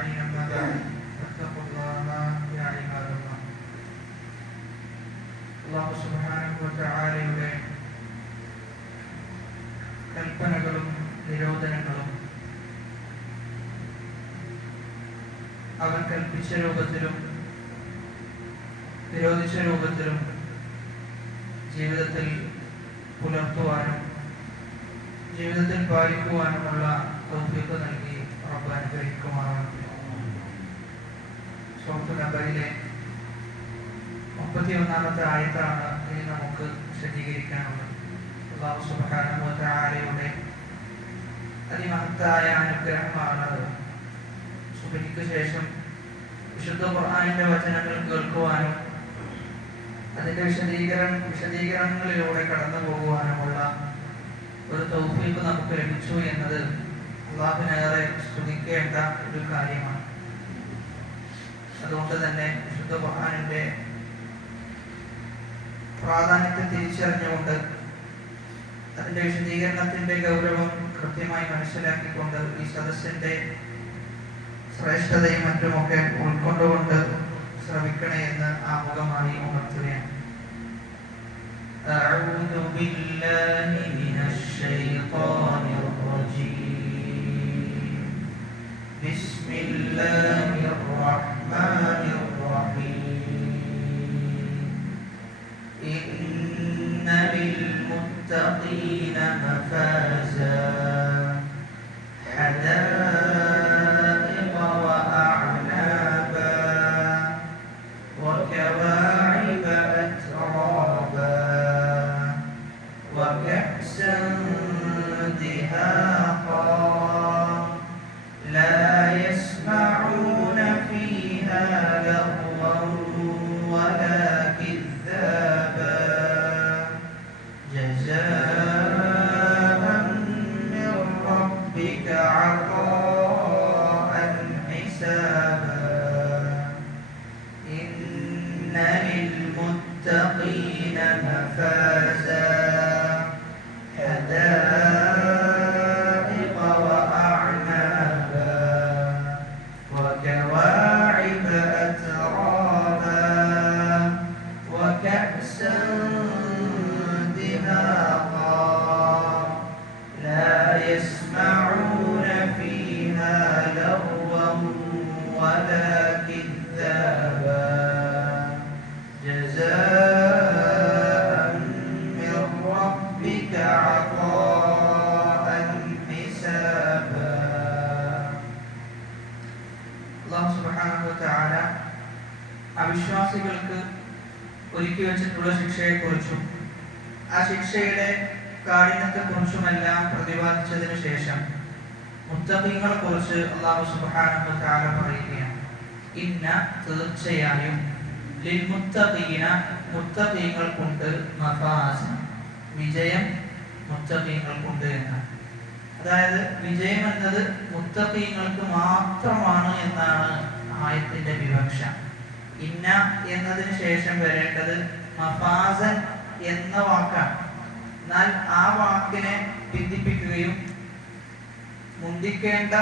أجمعين. أما بعد فاتقوا الله يا عباد الله. അല്ലാഹു സുബ്ഹാനഹു വ തആലയുടെ കൽപ്പനകളും നിരോധനങ്ങളും അവൻ കൽപ്പിച്ച രൂപത്തിലും നിരോധിച്ച രൂപത്തിലും ജീവിതത്തിൽ പുലർത്തുവാനും ജീവിതത്തിൽ പാലിക്കുവാനുമുള്ള തൗഫീഖ് നൽകി റബ്ബ് അനുഗ്രഹിക്കുമാറാകട്ടെ. സൂറത്തുൽ നബയിലെ 31-ാമത്തെ ആയത്താണ് ഇനി നമുക്ക് വിശദീകരിക്കാനുള്ളത്. അല്ലാഹു സുബ്ഹാനഹു വ തആലയുടെ അതിമഹത്തായ അനുഗ്രഹമാണത്. സുബഹിക്ക് ശേഷം വിശുദ്ധ ഖുർആനിന്റെ വചനങ്ങൾ കേൾക്കുവാനും അതിന്റെ വിശദീകരണങ്ങളിലൂടെ കടന്നു പോകുവാനുമുള്ള ഒരു തൗഫീഖ് നമുക്ക് ലഭിച്ചു എന്നത് അല്ലാഹുവിനേറെ സ്തുതിക്കേണ്ട ഒരു കാര്യമാണ്. അതുകൊണ്ട് തന്നെ വിശുദ്ധ ഖുർആനിന്റെ പ്രാധാന്യത്തെ തിരിച്ചറിഞ്ഞുകൊണ്ട് അതിന്റെ വിശദീകരണത്തിന്റെ ഗൗരവം കൃത്യമായി മനസ്സിലാക്കിക്കൊണ്ട് ഈ സദസ്സിന്റെ ശ്രേഷ്ഠതയും മറ്റുമൊക്കെ ഉൾക്കൊണ്ടുകൊണ്ട് ശ്രമിക്കണേ എന്ന് ആമുഖമായി ഉണർത്തുകയാണ്. أعوذ بالله من الشيطان الرجيم. بسم الله الرحمن الرحيم. إن للمتقين مفازا حدائق وأعنابا وكواعب أترابا وكأسا دهاقا لا يسمعون فيها لغوا ولا كذابا جزاء من ربك عطاء حسابا. إن للمتقين مفازا حدائق وأعنابا وكواعب أترابا وكأسا دهاقا لا يسمعون فيها لغوا ولا كذابا جزاء من ربك عطاء حسابا. അല്ലാഹു സുബ്ഹാനഹു വ തആല അവിശ്വാസികൾക്ക് ഒരുക്കി വെച്ചിട്ടുള്ള ശിക്ഷയെക്കുറിച്ചും ആ ശിക്ഷയുടെ കാഠിന്യത്തെക്കുറിച്ചുമെല്ലാം പ്രതിപാദിച്ചതിന് ശേഷം മുത്തഖീങ്ങളെ കുറിച്ച് അല്ലാഹു സുബ്ഹാനഹു വ തആല പറയുകയാണ്. ഇന്ന തീർച്ചയായും ലിൽ മുത്തഖീന മുത്തഖീങ്ങൾക്കുണ്ട് മഫാസ് വിജയം മുത്തഖീങ്ങൾക്കുണ്ട് എന്നാണ്. അതായത് വിജയം എന്നത് മുത്തഖീങ്ങൾക്ക് മാത്രമാണ് എന്നാണ് ആയത്തിന്റെ വിവക്ഷ. ഇന്ന എന്നതിന് ശേഷം വരേണ്ടത് മഫാസൻ എന്ന വാക്കാണ്. എന്നാൽ ആ വാക്കിനെ ബന്ധിപ്പിക്കുകയും മുന്തിക്കേണ്ട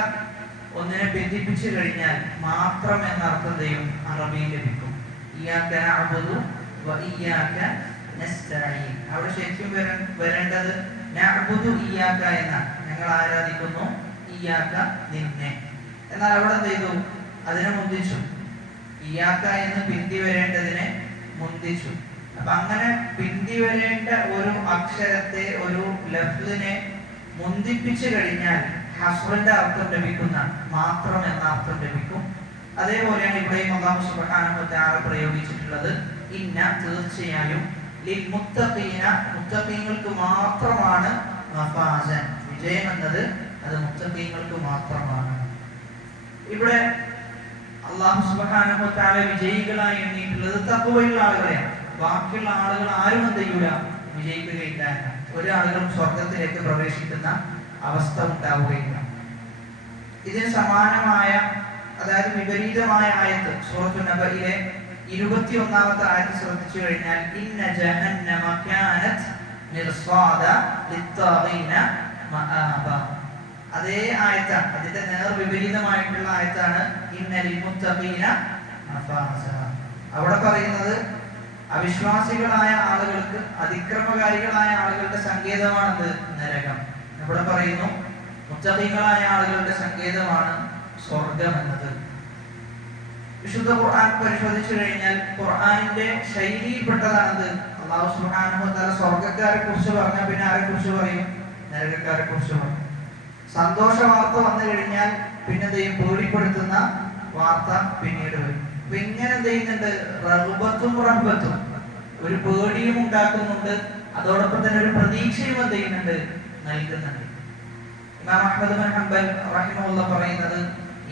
ഒന്നിനെ ബന്ധിപ്പിച്ചു കഴിഞ്ഞാൽ മാത്രം എന്ന അർത്ഥം ചെയ്യും അറബിയിൽ ലഭിക്കും. ഇയ്യാക നഅ്ബുദു വ ഇയ്യാക നസ്തഈൻ. അവിടെ ശരിക്കും വരേണ്ടത് നഅ്ബുദു ഇയ്യാക എന്നാണ്. ഞങ്ങൾ ആരാധിക്കുന്നു ഇയ്യാക നിന്നെ. എന്നാൽ അവിടെ എന്ത് ചെയ്തു? അതിനെ മുന്തിച്ചു. ഇയ്യാക എന്ന് പിന്തി വരേണ്ടതിനെ മുന്തിച്ചു. അപ്പൊ അങ്ങനെ പിന്തി വരേണ്ട ഒരു അക്ഷരത്തെ ഒരു ലഫ്ലിനെ മുന്തിപ്പിച്ചു കഴിഞ്ഞാൽ ഹസ്റിന്റെ അർത്ഥം ലഭിക്കുന്ന മാത്രം എന്ന അർത്ഥം ലഭിക്കും. അതേപോലെയാണ് ഇവിടെയും അല്ലാഹു സുബ്ഹാനഹു വ തആല പ്രയോഗിച്ചിട്ടുള്ളത്. ഇന്ന തീർച്ചയായും ലിൽ മുത്തഖീന മുത്തഖീങ്ങൾക്ക് മാത്രമാണ് മഫാസൻ വിജയം എന്നത് അത് മുത്തഖീങ്ങൾക്ക് മാത്രമാണ്. ഇവിടെ അല്ലാഹു സുബ്ഹാനഹു വ തആല വിജയികളായി എണ്ണിയിട്ടുള്ളത് തഖ്വയുള്ള ആളുകളെയാണ്. ബാക്കിയുള്ള ആളുകൾ ആരും എന്ത് ചെയ്യൂല, വിജയിക്കുകയില്ല. ഒരാളുകളും സ്വർഗത്തിലേക്ക് പ്രവേശിക്കുന്ന അവസ്ഥ ഉണ്ടാവുകയില്ല. ഇതിന് സമാനമായ അതായത് വിപരീതമായ ആയത്ത് സൂറത്തുൻ നബയിലെ 21-ാമത്തെ ആയത്ത് ശ്രദ്ധിച്ചു കഴിഞ്ഞാൽ ഇന്ന ജഹന്നമ കാനത് മിർസാദ ലിത്താഗീന മആബ. അതേ ആയത്താണ്, അതിന്റെ നേർ വിപരീതമായിട്ടുള്ള ആയത്താണ് ഇന്നലിൽ മുത്തഖീന മഫാസ. അവിടെ പറയുന്നത് അവിശ്വാസികളായ ആളുകൾക്ക്, അതിക്രമകാരികളായ ആളുകളുടെ സങ്കേതമാണത് നരകം. ഇവിടെ പറയുന്നു മുത്തഖീങ്ങളായ ആളുകളുടെ സങ്കേതമാണ് സ്വർഗം എന്നത്. വിശുദ്ധ ഖുർആൻ പരിശോധിച്ചു കഴിഞ്ഞാൽ ഖുർആനിന്റെ ശൈലിയിൽപ്പെട്ടതാണത്. അല്ലാഹു സുബ്ഹാനഹു വ തആല സ്വർഗ്ഗക്കാരെ കുറിച്ച് പറഞ്ഞാൽ പിന്നെ ആരെ കുറിച്ച് പറയും? നരകക്കാരെ കുറിച്ച് പറയും. സന്തോഷ വാർത്ത വന്നു കഴിഞ്ഞാൽ പിന്നെ പേടിപ്പെടുത്തുന്ന വാർത്ത പിന്നീട് വരും. അപ്പൊ ഇങ്ങനെ എന്ത് ചെയ്യുന്നുണ്ട്? റഗ്ബത്തും റഹ്ബത്തും, ഒരു പേടിയും ഉണ്ടാക്കുന്നുണ്ട്, അതോടൊപ്പം തന്നെ ഒരു പ്രതീക്ഷയും എന്ത് ചെയ്യുന്നുണ്ട്? നൽകുന്നുണ്ട്. ഇമാം അഹ്മദ് ബിൻ ഹംബൽ റഹിമഹുല്ലാഹ് പറയുന്നത്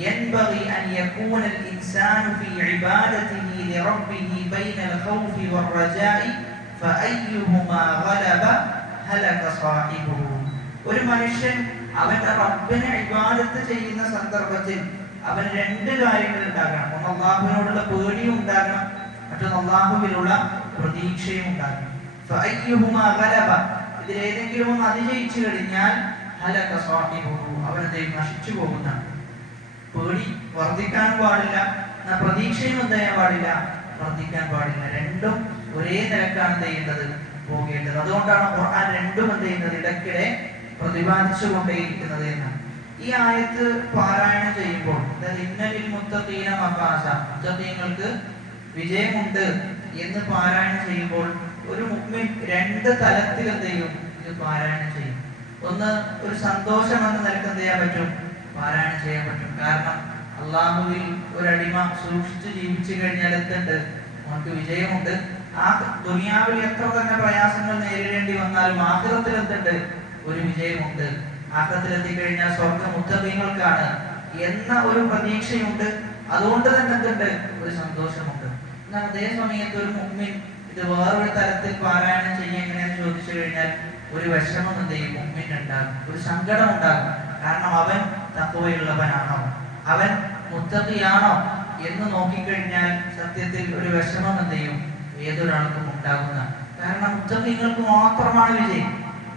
ينبغي أن يكون الإنسان في عبادته لربه بين الخوف والرجاء فأيهما غلب هلك صاحبه. ഒരു മനുഷ്യൻ അവന്റെ റബ്ബിനെ ഇബാദത്ത് ചെയ്യുന്ന സന്ദർഭത്തിൽ അവന് രണ്ട് കാര്യങ്ങൾ ഉണ്ടാകണം. ഒന്ന് അല്ലാഹുവിനോടുള്ള പേടിയും ഉണ്ടാകണം, മറ്റൊന്ന് അല്ലാഹുവിലുള്ള പ്രതീക്ഷയും ഉണ്ടാകണം. ഫഅയ്യുഹുമാ ഗലബ, ഇതിലേതെങ്കിലും ഒന്ന് അതിജയിച്ചു കഴിഞ്ഞാൽ ഹലക സാഹിബുഹു, അവനത് നശിച്ചു പോകുന്നതാണ്. പേടി വർദ്ധിക്കാൻ പാടില്ല, പ്രതീക്ഷയും എന്ത് ചെയ്യാൻ പാടില്ല? വർദ്ധിക്കാൻ പാടില്ല. രണ്ടും ഒരേ നിലക്കാണ് എന്ത് ചെയ്യുന്നത്? പോകേണ്ടത്. അതുകൊണ്ടാണ് ഖുർആൻ രണ്ടും എന്ത് ചെയ്യുന്നത്? ഇടയ്ക്കിടെ പ്രതിപാദിച്ചു കൊണ്ടേയിരിക്കുന്നത് എന്നാണ്. ഈ ആയത്ത് പാരായണം ചെയ്യുമ്പോൾ ഇന്നലിൽ മുത്തഖീന മഫാസ, മുത്തഖീങ്ങൾക്ക് വിജയമുണ്ട് എന്ന് പാരായണം ചെയ്യുമ്പോൾ ഒരു മുഅ്മിൻ രണ്ട് തലത്തിൽ എന്ത് ചെയ്യും? ഇത് പാരായണം ചെയ്യും. ഒന്ന്, ഒരു സന്തോഷം എന്ന നിലക്ക് എന്ത് ചെയ്യാൻ പറ്റും? പാരായണം ചെയ്യാൻ പറ്റും. കാരണം അള്ളാഹുവിൽ ഒരടിമ സൂക്ഷിച്ച് ജീവിച്ചു കഴിഞ്ഞാൽ എന്തുണ്ട്? നമുക്ക് വിജയമുണ്ട്. ആ ദുനിയാവിൽ എത്ര തന്നെ പ്രയാസങ്ങൾ നേരിടേണ്ടി വന്നാലും ആഖിറത്തിൽ എന്തുണ്ട്? ഒരു വിജയമുണ്ട്. ആഖിറത്തിൽ എത്തിക്കഴിഞ്ഞാൽ സ്വർഗ്ഗം മുത്തഖീങ്ങൾക്കാണ് എന്ന ഒരു പ്രതീക്ഷയുണ്ട്. അതുകൊണ്ട് തന്നെ എന്തുണ്ട്? ഒരു സന്തോഷമുണ്ട്. എന്നാൽ അതേ സമയത്ത് ഒരു മുഅ്മിൻ ഇത് വേറൊരു തരത്തിൽ പാരായണം ചെയ്യുക എങ്ങനെയാണെന്ന് ചോദിച്ചു കഴിഞ്ഞാൽ ഒരു വിഷമം എന്ത് ചെയ്യും? മുഅ്മിൻ ഉണ്ടാകും, ഒരു സങ്കടം ഉണ്ടാകും. കാരണം അവൻ തഖ്വയുള്ളവനാണോ, അവൻ മുത്തഖിയാണോ എന്ന് നോക്കിക്കഴിഞ്ഞാൽ സത്യത്തിൽ ഒരു വിഷമം എന്ത് ചെയ്യും? ഏതൊരാൾക്കും ഉണ്ടാകുന്ന. കാരണം മുത്തഖീങ്ങൾക്ക് മാത്രമാണ് വിജയം.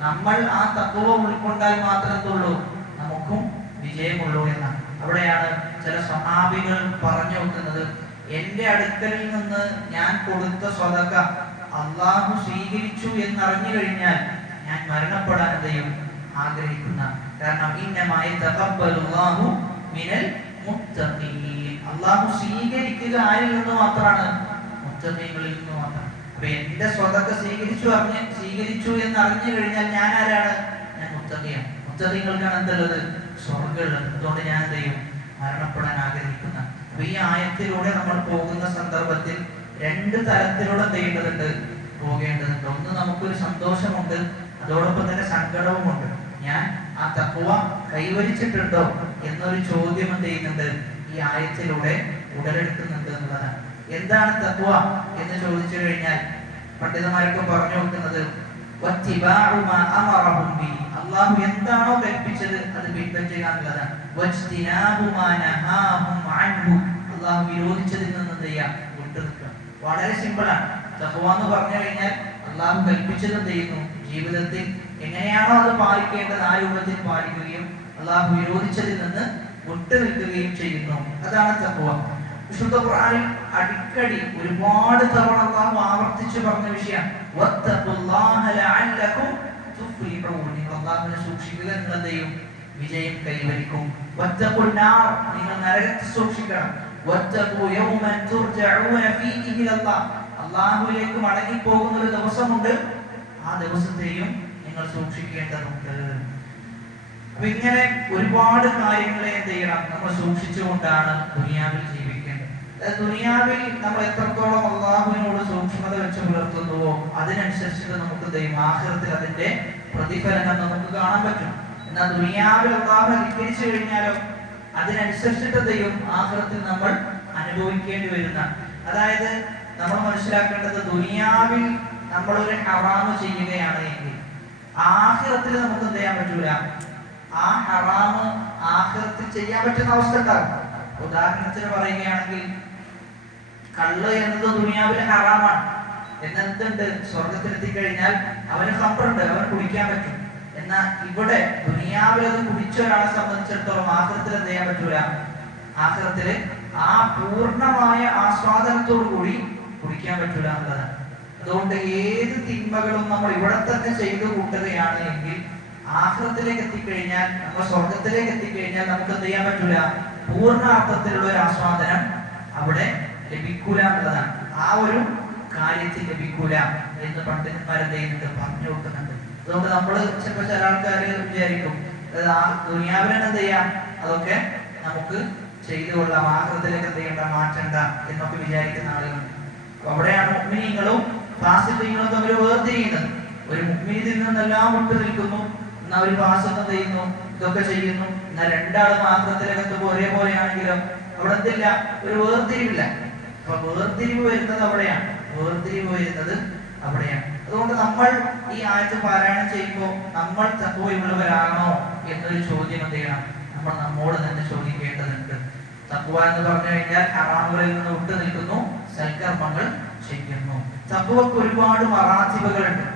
നമ്മൾ ആ തഖ്വ ഉൾക്കൊണ്ടാൽ മാത്രമേ എന്തുള്ളൂ? നമുക്കും വിജയമുള്ളൂ എന്നാണ്. അവിടെയാണ് ചില സ്വഹാബികൾ പറഞ്ഞു വെക്കുന്നത്, എന്റെ അടുക്കലിൽ നിന്ന് ഞാൻ കൊടുത്ത സ്വതക്ക അള്ളാഹു സ്വീകരിച്ചു എന്നറിഞ്ഞു കഴിഞ്ഞാൽ ഞാൻ മരണപ്പെടാൻ എന്ത് ചെയ്യും? ആഗ്രഹിക്കുന്ന. കാരണം ഇന്നമായി തഖബ്ബലുല്ലാഹു മിനൽ മുത്തഖീൻ, അള്ളാഹു സ്വീകരിക്കുക ആരിൽ നിന്ന് മാത്രമാണ്? മുത്തഖീങ്ങളിൽ നിന്ന് മാത്രം. അപ്പൊ എന്റെ സ്വതക്ക സ്വീകരിച്ചു എന്ന് അറിഞ്ഞു കഴിഞ്ഞാൽ ഞാൻ ആരാണ്? ഞാൻ മുത്തഖിയാണ്. മുത്തഖീങ്ങൾക്കാണ് എന്തുള്ളത്? സ്വർഗ്ഗമുള്ളത്. അതുകൊണ്ട് ഞാൻ എന്ത് ചെയ്യും? മരണപ്പെടാൻ ആഗ്രഹിക്കുന്ന. അപ്പൊ ഈ ആയത്തിലൂടെ നമ്മൾ പോകുന്ന സന്ദർഭത്തിൽ രണ്ട് തലത്തിലൂടെ എന്ത് ചെയ്യേണ്ടതുണ്ട്? പോകേണ്ടതുണ്ട്. ഒന്ന്, നമുക്കൊരു സന്തോഷമുണ്ട്, അതോടൊപ്പം തന്നെ സങ്കടവുമുണ്ട്. ഞാൻ ആ തഖ്വ കൈവരിച്ചിട്ടുണ്ടോ എന്നൊരു ചോദ്യം എന്ത് ചെയ്യുന്നുണ്ട്? ഈ ആയത്തിലൂടെ ഉടലെടുക്കുന്നുണ്ട് എന്നുള്ളതാണ്. എന്താണ് തഖ്വ എന്ന് ചോദിച്ചു കഴിഞ്ഞാൽ പണ്ഡിതന്മാരൊക്കെ പറഞ്ഞു വെക്കുന്നത് വത്തിബാഉ മാ അമറഹും ബി, അല്ലാഹു എന്താണോ കൽപ്പിച്ചത് അത് പിൻപറ്റുക എന്നുള്ളതാണ്. വജ്തിനാബു മാ നഹാഹും അൻഹു, അല്ലാഹു വിരോധിച്ചതിൽ നിന്ന് എന്ത് ചെയ്യുക? വിട്ടുനിൽക്കുക. വളരെ സിമ്പിളാണ്. തഖ്വ എന്ന് പറഞ്ഞു കഴിഞ്ഞാൽ അല്ലാഹു കൽപ്പിച്ചത് എന്ത് ചെയ്യുന്നു? ജീവിതത്തിൽ എങ്ങനെയാണോ അത് പാലിക്കേണ്ടത് ആ രൂപത്തിൽ പാലിക്കുകയും അല്ലാഹു വിരോധിച്ചതിൽ നിന്ന് വിട്ടുനിൽക്കുകയും ചെയ്യുന്നു. അതാണ് തഖ്വ. വിശുദ്ധ ഖുർആനിൽ അടിക്കടി ഒരുപാട് തവണ അല്ലാഹു ആവർത്തിച്ചു പറഞ്ഞ വിഷയമാണ് വത്തഖുല്ലാഹ ലഅല്ലകും തുഫ്ലിഹൂൻ. നിങ്ങൾ അല്ലാഹുവിനെ സൂക്ഷിക്കുക, നിങ്ങൾ എന്ത് ചെയ്യും? വിജയം കൈവരിക്കും. വത്തഖുന്നാർ, നിങ്ങൾ നരകത്തെ സൂക്ഷിക്കണം. വത്തഖു യൗമൻ തുർജഊന ഫീഹി ഇലല്ലാഹ്, അല്ലാഹുവിലേക്ക് മടങ്ങി പോകുന്ന ഒരു ദിവസമുണ്ട്, ആ ദിവസത്തെയും നിങ്ങൾ സൂക്ഷിക്കേണ്ടതുണ്ട്. അപ്പൊ ഇങ്ങനെ ഒരുപാട് കാര്യങ്ങളെ എന്ത് ചെയ്യണം? നമ്മൾ സൂക്ഷിച്ചുകൊണ്ടാണ് ദുനിയാവിൽ ജീവിക്കേണ്ടത്. ദുനിയാവിൽ നമ്മൾ എത്രത്തോളം അള്ളാഹുവിനോട് സൂക്ഷ്മത വെച്ച് പുലർത്തുന്നുവോ അതിനനുസരിച്ചിട്ട് നമുക്ക് ആഖിറത്തിൽ അതിന്റെ പ്രതിഫലനം നമുക്ക് കാണാൻ പറ്റും. എന്നാൽ ദുനിയാവിൽ അള്ളാഹു ധിക്കരിച്ചു കഴിഞ്ഞാലോ അതിനനുസരിച്ചിട്ട് ദൈവം ആഖിറത്തിൽ നമ്മൾ അനുഭവിക്കേണ്ടി വരുന്ന. അതായത് നമ്മൾ മനസ്സിലാക്കേണ്ടത്, ദുനിയാവിൽ നമ്മളൊരു ഹറാമ് ചെയ്യുകയാണ് എങ്കിൽ ആഖിറത്തിൽ നമുക്ക് എന്ത് ചെയ്യാൻ പറ്റൂല? ആ ഹറാമ് ആഖിറത്തിൽ ചെയ്യാൻ പറ്റുന്ന അവസ്ഥ ഉണ്ടാകും. ഉദാഹരണത്തിന് പറയുകയാണെങ്കിൽ, കള്ള് എന്നത് ദുനിയാവിലെ ഹറാമാണ്. എന്നെന്തുണ്ട്? സ്വർഗത്തിലെത്തിക്കഴിഞ്ഞാൽ അവന് ഖംറുണ്ട്, അവന് കുടിക്കാൻ പറ്റും. എന്നാൽ ഇവിടെ ദുനിയാവിൽ അത് കുടിച്ച ഒരാളെ സംബന്ധിച്ചിടത്തോളം ആഖിറത്തിൽ എന്ത് ചെയ്യാൻ പറ്റൂല. ആഖിറത്തില് ആ പൂർണ്ണമായ ആസ്വാദനത്തോടു കൂടി കുടിക്കാൻ പറ്റൂല എന്നുള്ളതാണ്. അതുകൊണ്ട് ഏത് തിന്മകളും നമ്മൾ ഇവിടെ തന്നെ ചെയ്തു കൂട്ടുകയാണ് എങ്കിൽ ആഖിറത്തിലേക്ക് എത്തിക്കഴിഞ്ഞാൽ, നമ്മൾ സ്വർഗത്തിലേക്ക് എത്തിക്കഴിഞ്ഞാൽ നമുക്ക് എന്ത് ചെയ്യാൻ പറ്റൂല, പൂർണ്ണ അർത്ഥത്തിലുള്ള ഒരു ആസ്വാദനം അവിടെ ലഭിക്കൂല എന്നുള്ളതാണ്. ആ ഒരു കാര്യത്തിൽ ലഭിക്കൂല എന്ന് പണ്ഡിതന്മാരെന്ത് ചെയ്യുന്നുണ്ട്, പറഞ്ഞു കൊടുക്കുന്നുണ്ട്. അതുകൊണ്ട് നമ്മൾ ചിലപ്പോൾ ചില ആൾക്കാർ വിചാരിക്കും ആ ദുനിയാവിനെ എന്ത് ചെയ്യാം, അതൊക്കെ നമുക്ക് ചെയ്തു കൊള്ളാം, ആഖിറത്തിലേക്ക് എന്ത് ചെയ്യണ്ട, മാറ്റണ്ട എന്നൊക്കെ വിചാരിക്കുന്ന ആളുകളുണ്ട്. അവിടെയാണ് മുഅ്മിനീങ്ങളും ഫാസിഖീങ്ങളും തമ്മിൽ വേർതിരിയുന്നത്. ഒരു മുഅ്മിൻ ഇതിൽ നിന്നെല്ലാം വിട്ടു നിൽക്കുന്നു, എന്നാൽ ഒരു ഫാസിഖ് എന്ത് ചെയ്യുന്നു, ഇതൊക്കെ ചെയ്യുന്നു. എന്നാൽ രണ്ടാളും ആഖിറത്തിലേക്ക് എത്തുമ്പോൾ ഒരേപോലെയാണെങ്കിലും അവിടെ എന്തില്ല, ഒരു വേർതിരിവില്ല. അപ്പൊ വേർതിരിവ് വരുന്നത് അവിടെയാണ്, വേർതിരിവ് വരുന്നത് അവിടെയാണ്. അതുകൊണ്ട് നമ്മൾ ഈ ആയത്ത് പാരായണം ചെയ്യുമ്പോൾ നമ്മൾ തഖ്വയുള്ളവരാണോ എന്നൊരു ചോദ്യം എന്ത് ചെയ്യണം, നമ്മൾ നമ്മോട് തന്നെ ചോദിക്കേണ്ടതുണ്ട്. തഖ്വ എന്ന് പറഞ്ഞു കഴിഞ്ഞാൽ ഹറാമുകളിൽ നിന്ന് വിട്ടു നിൽക്കുന്നു, സൽക്കർമ്മങ്ങൾ ചെയ്യുന്നു. തഖ്വക്ക് ഒരുപാട് മറാത്തിബുകളുണ്ട്,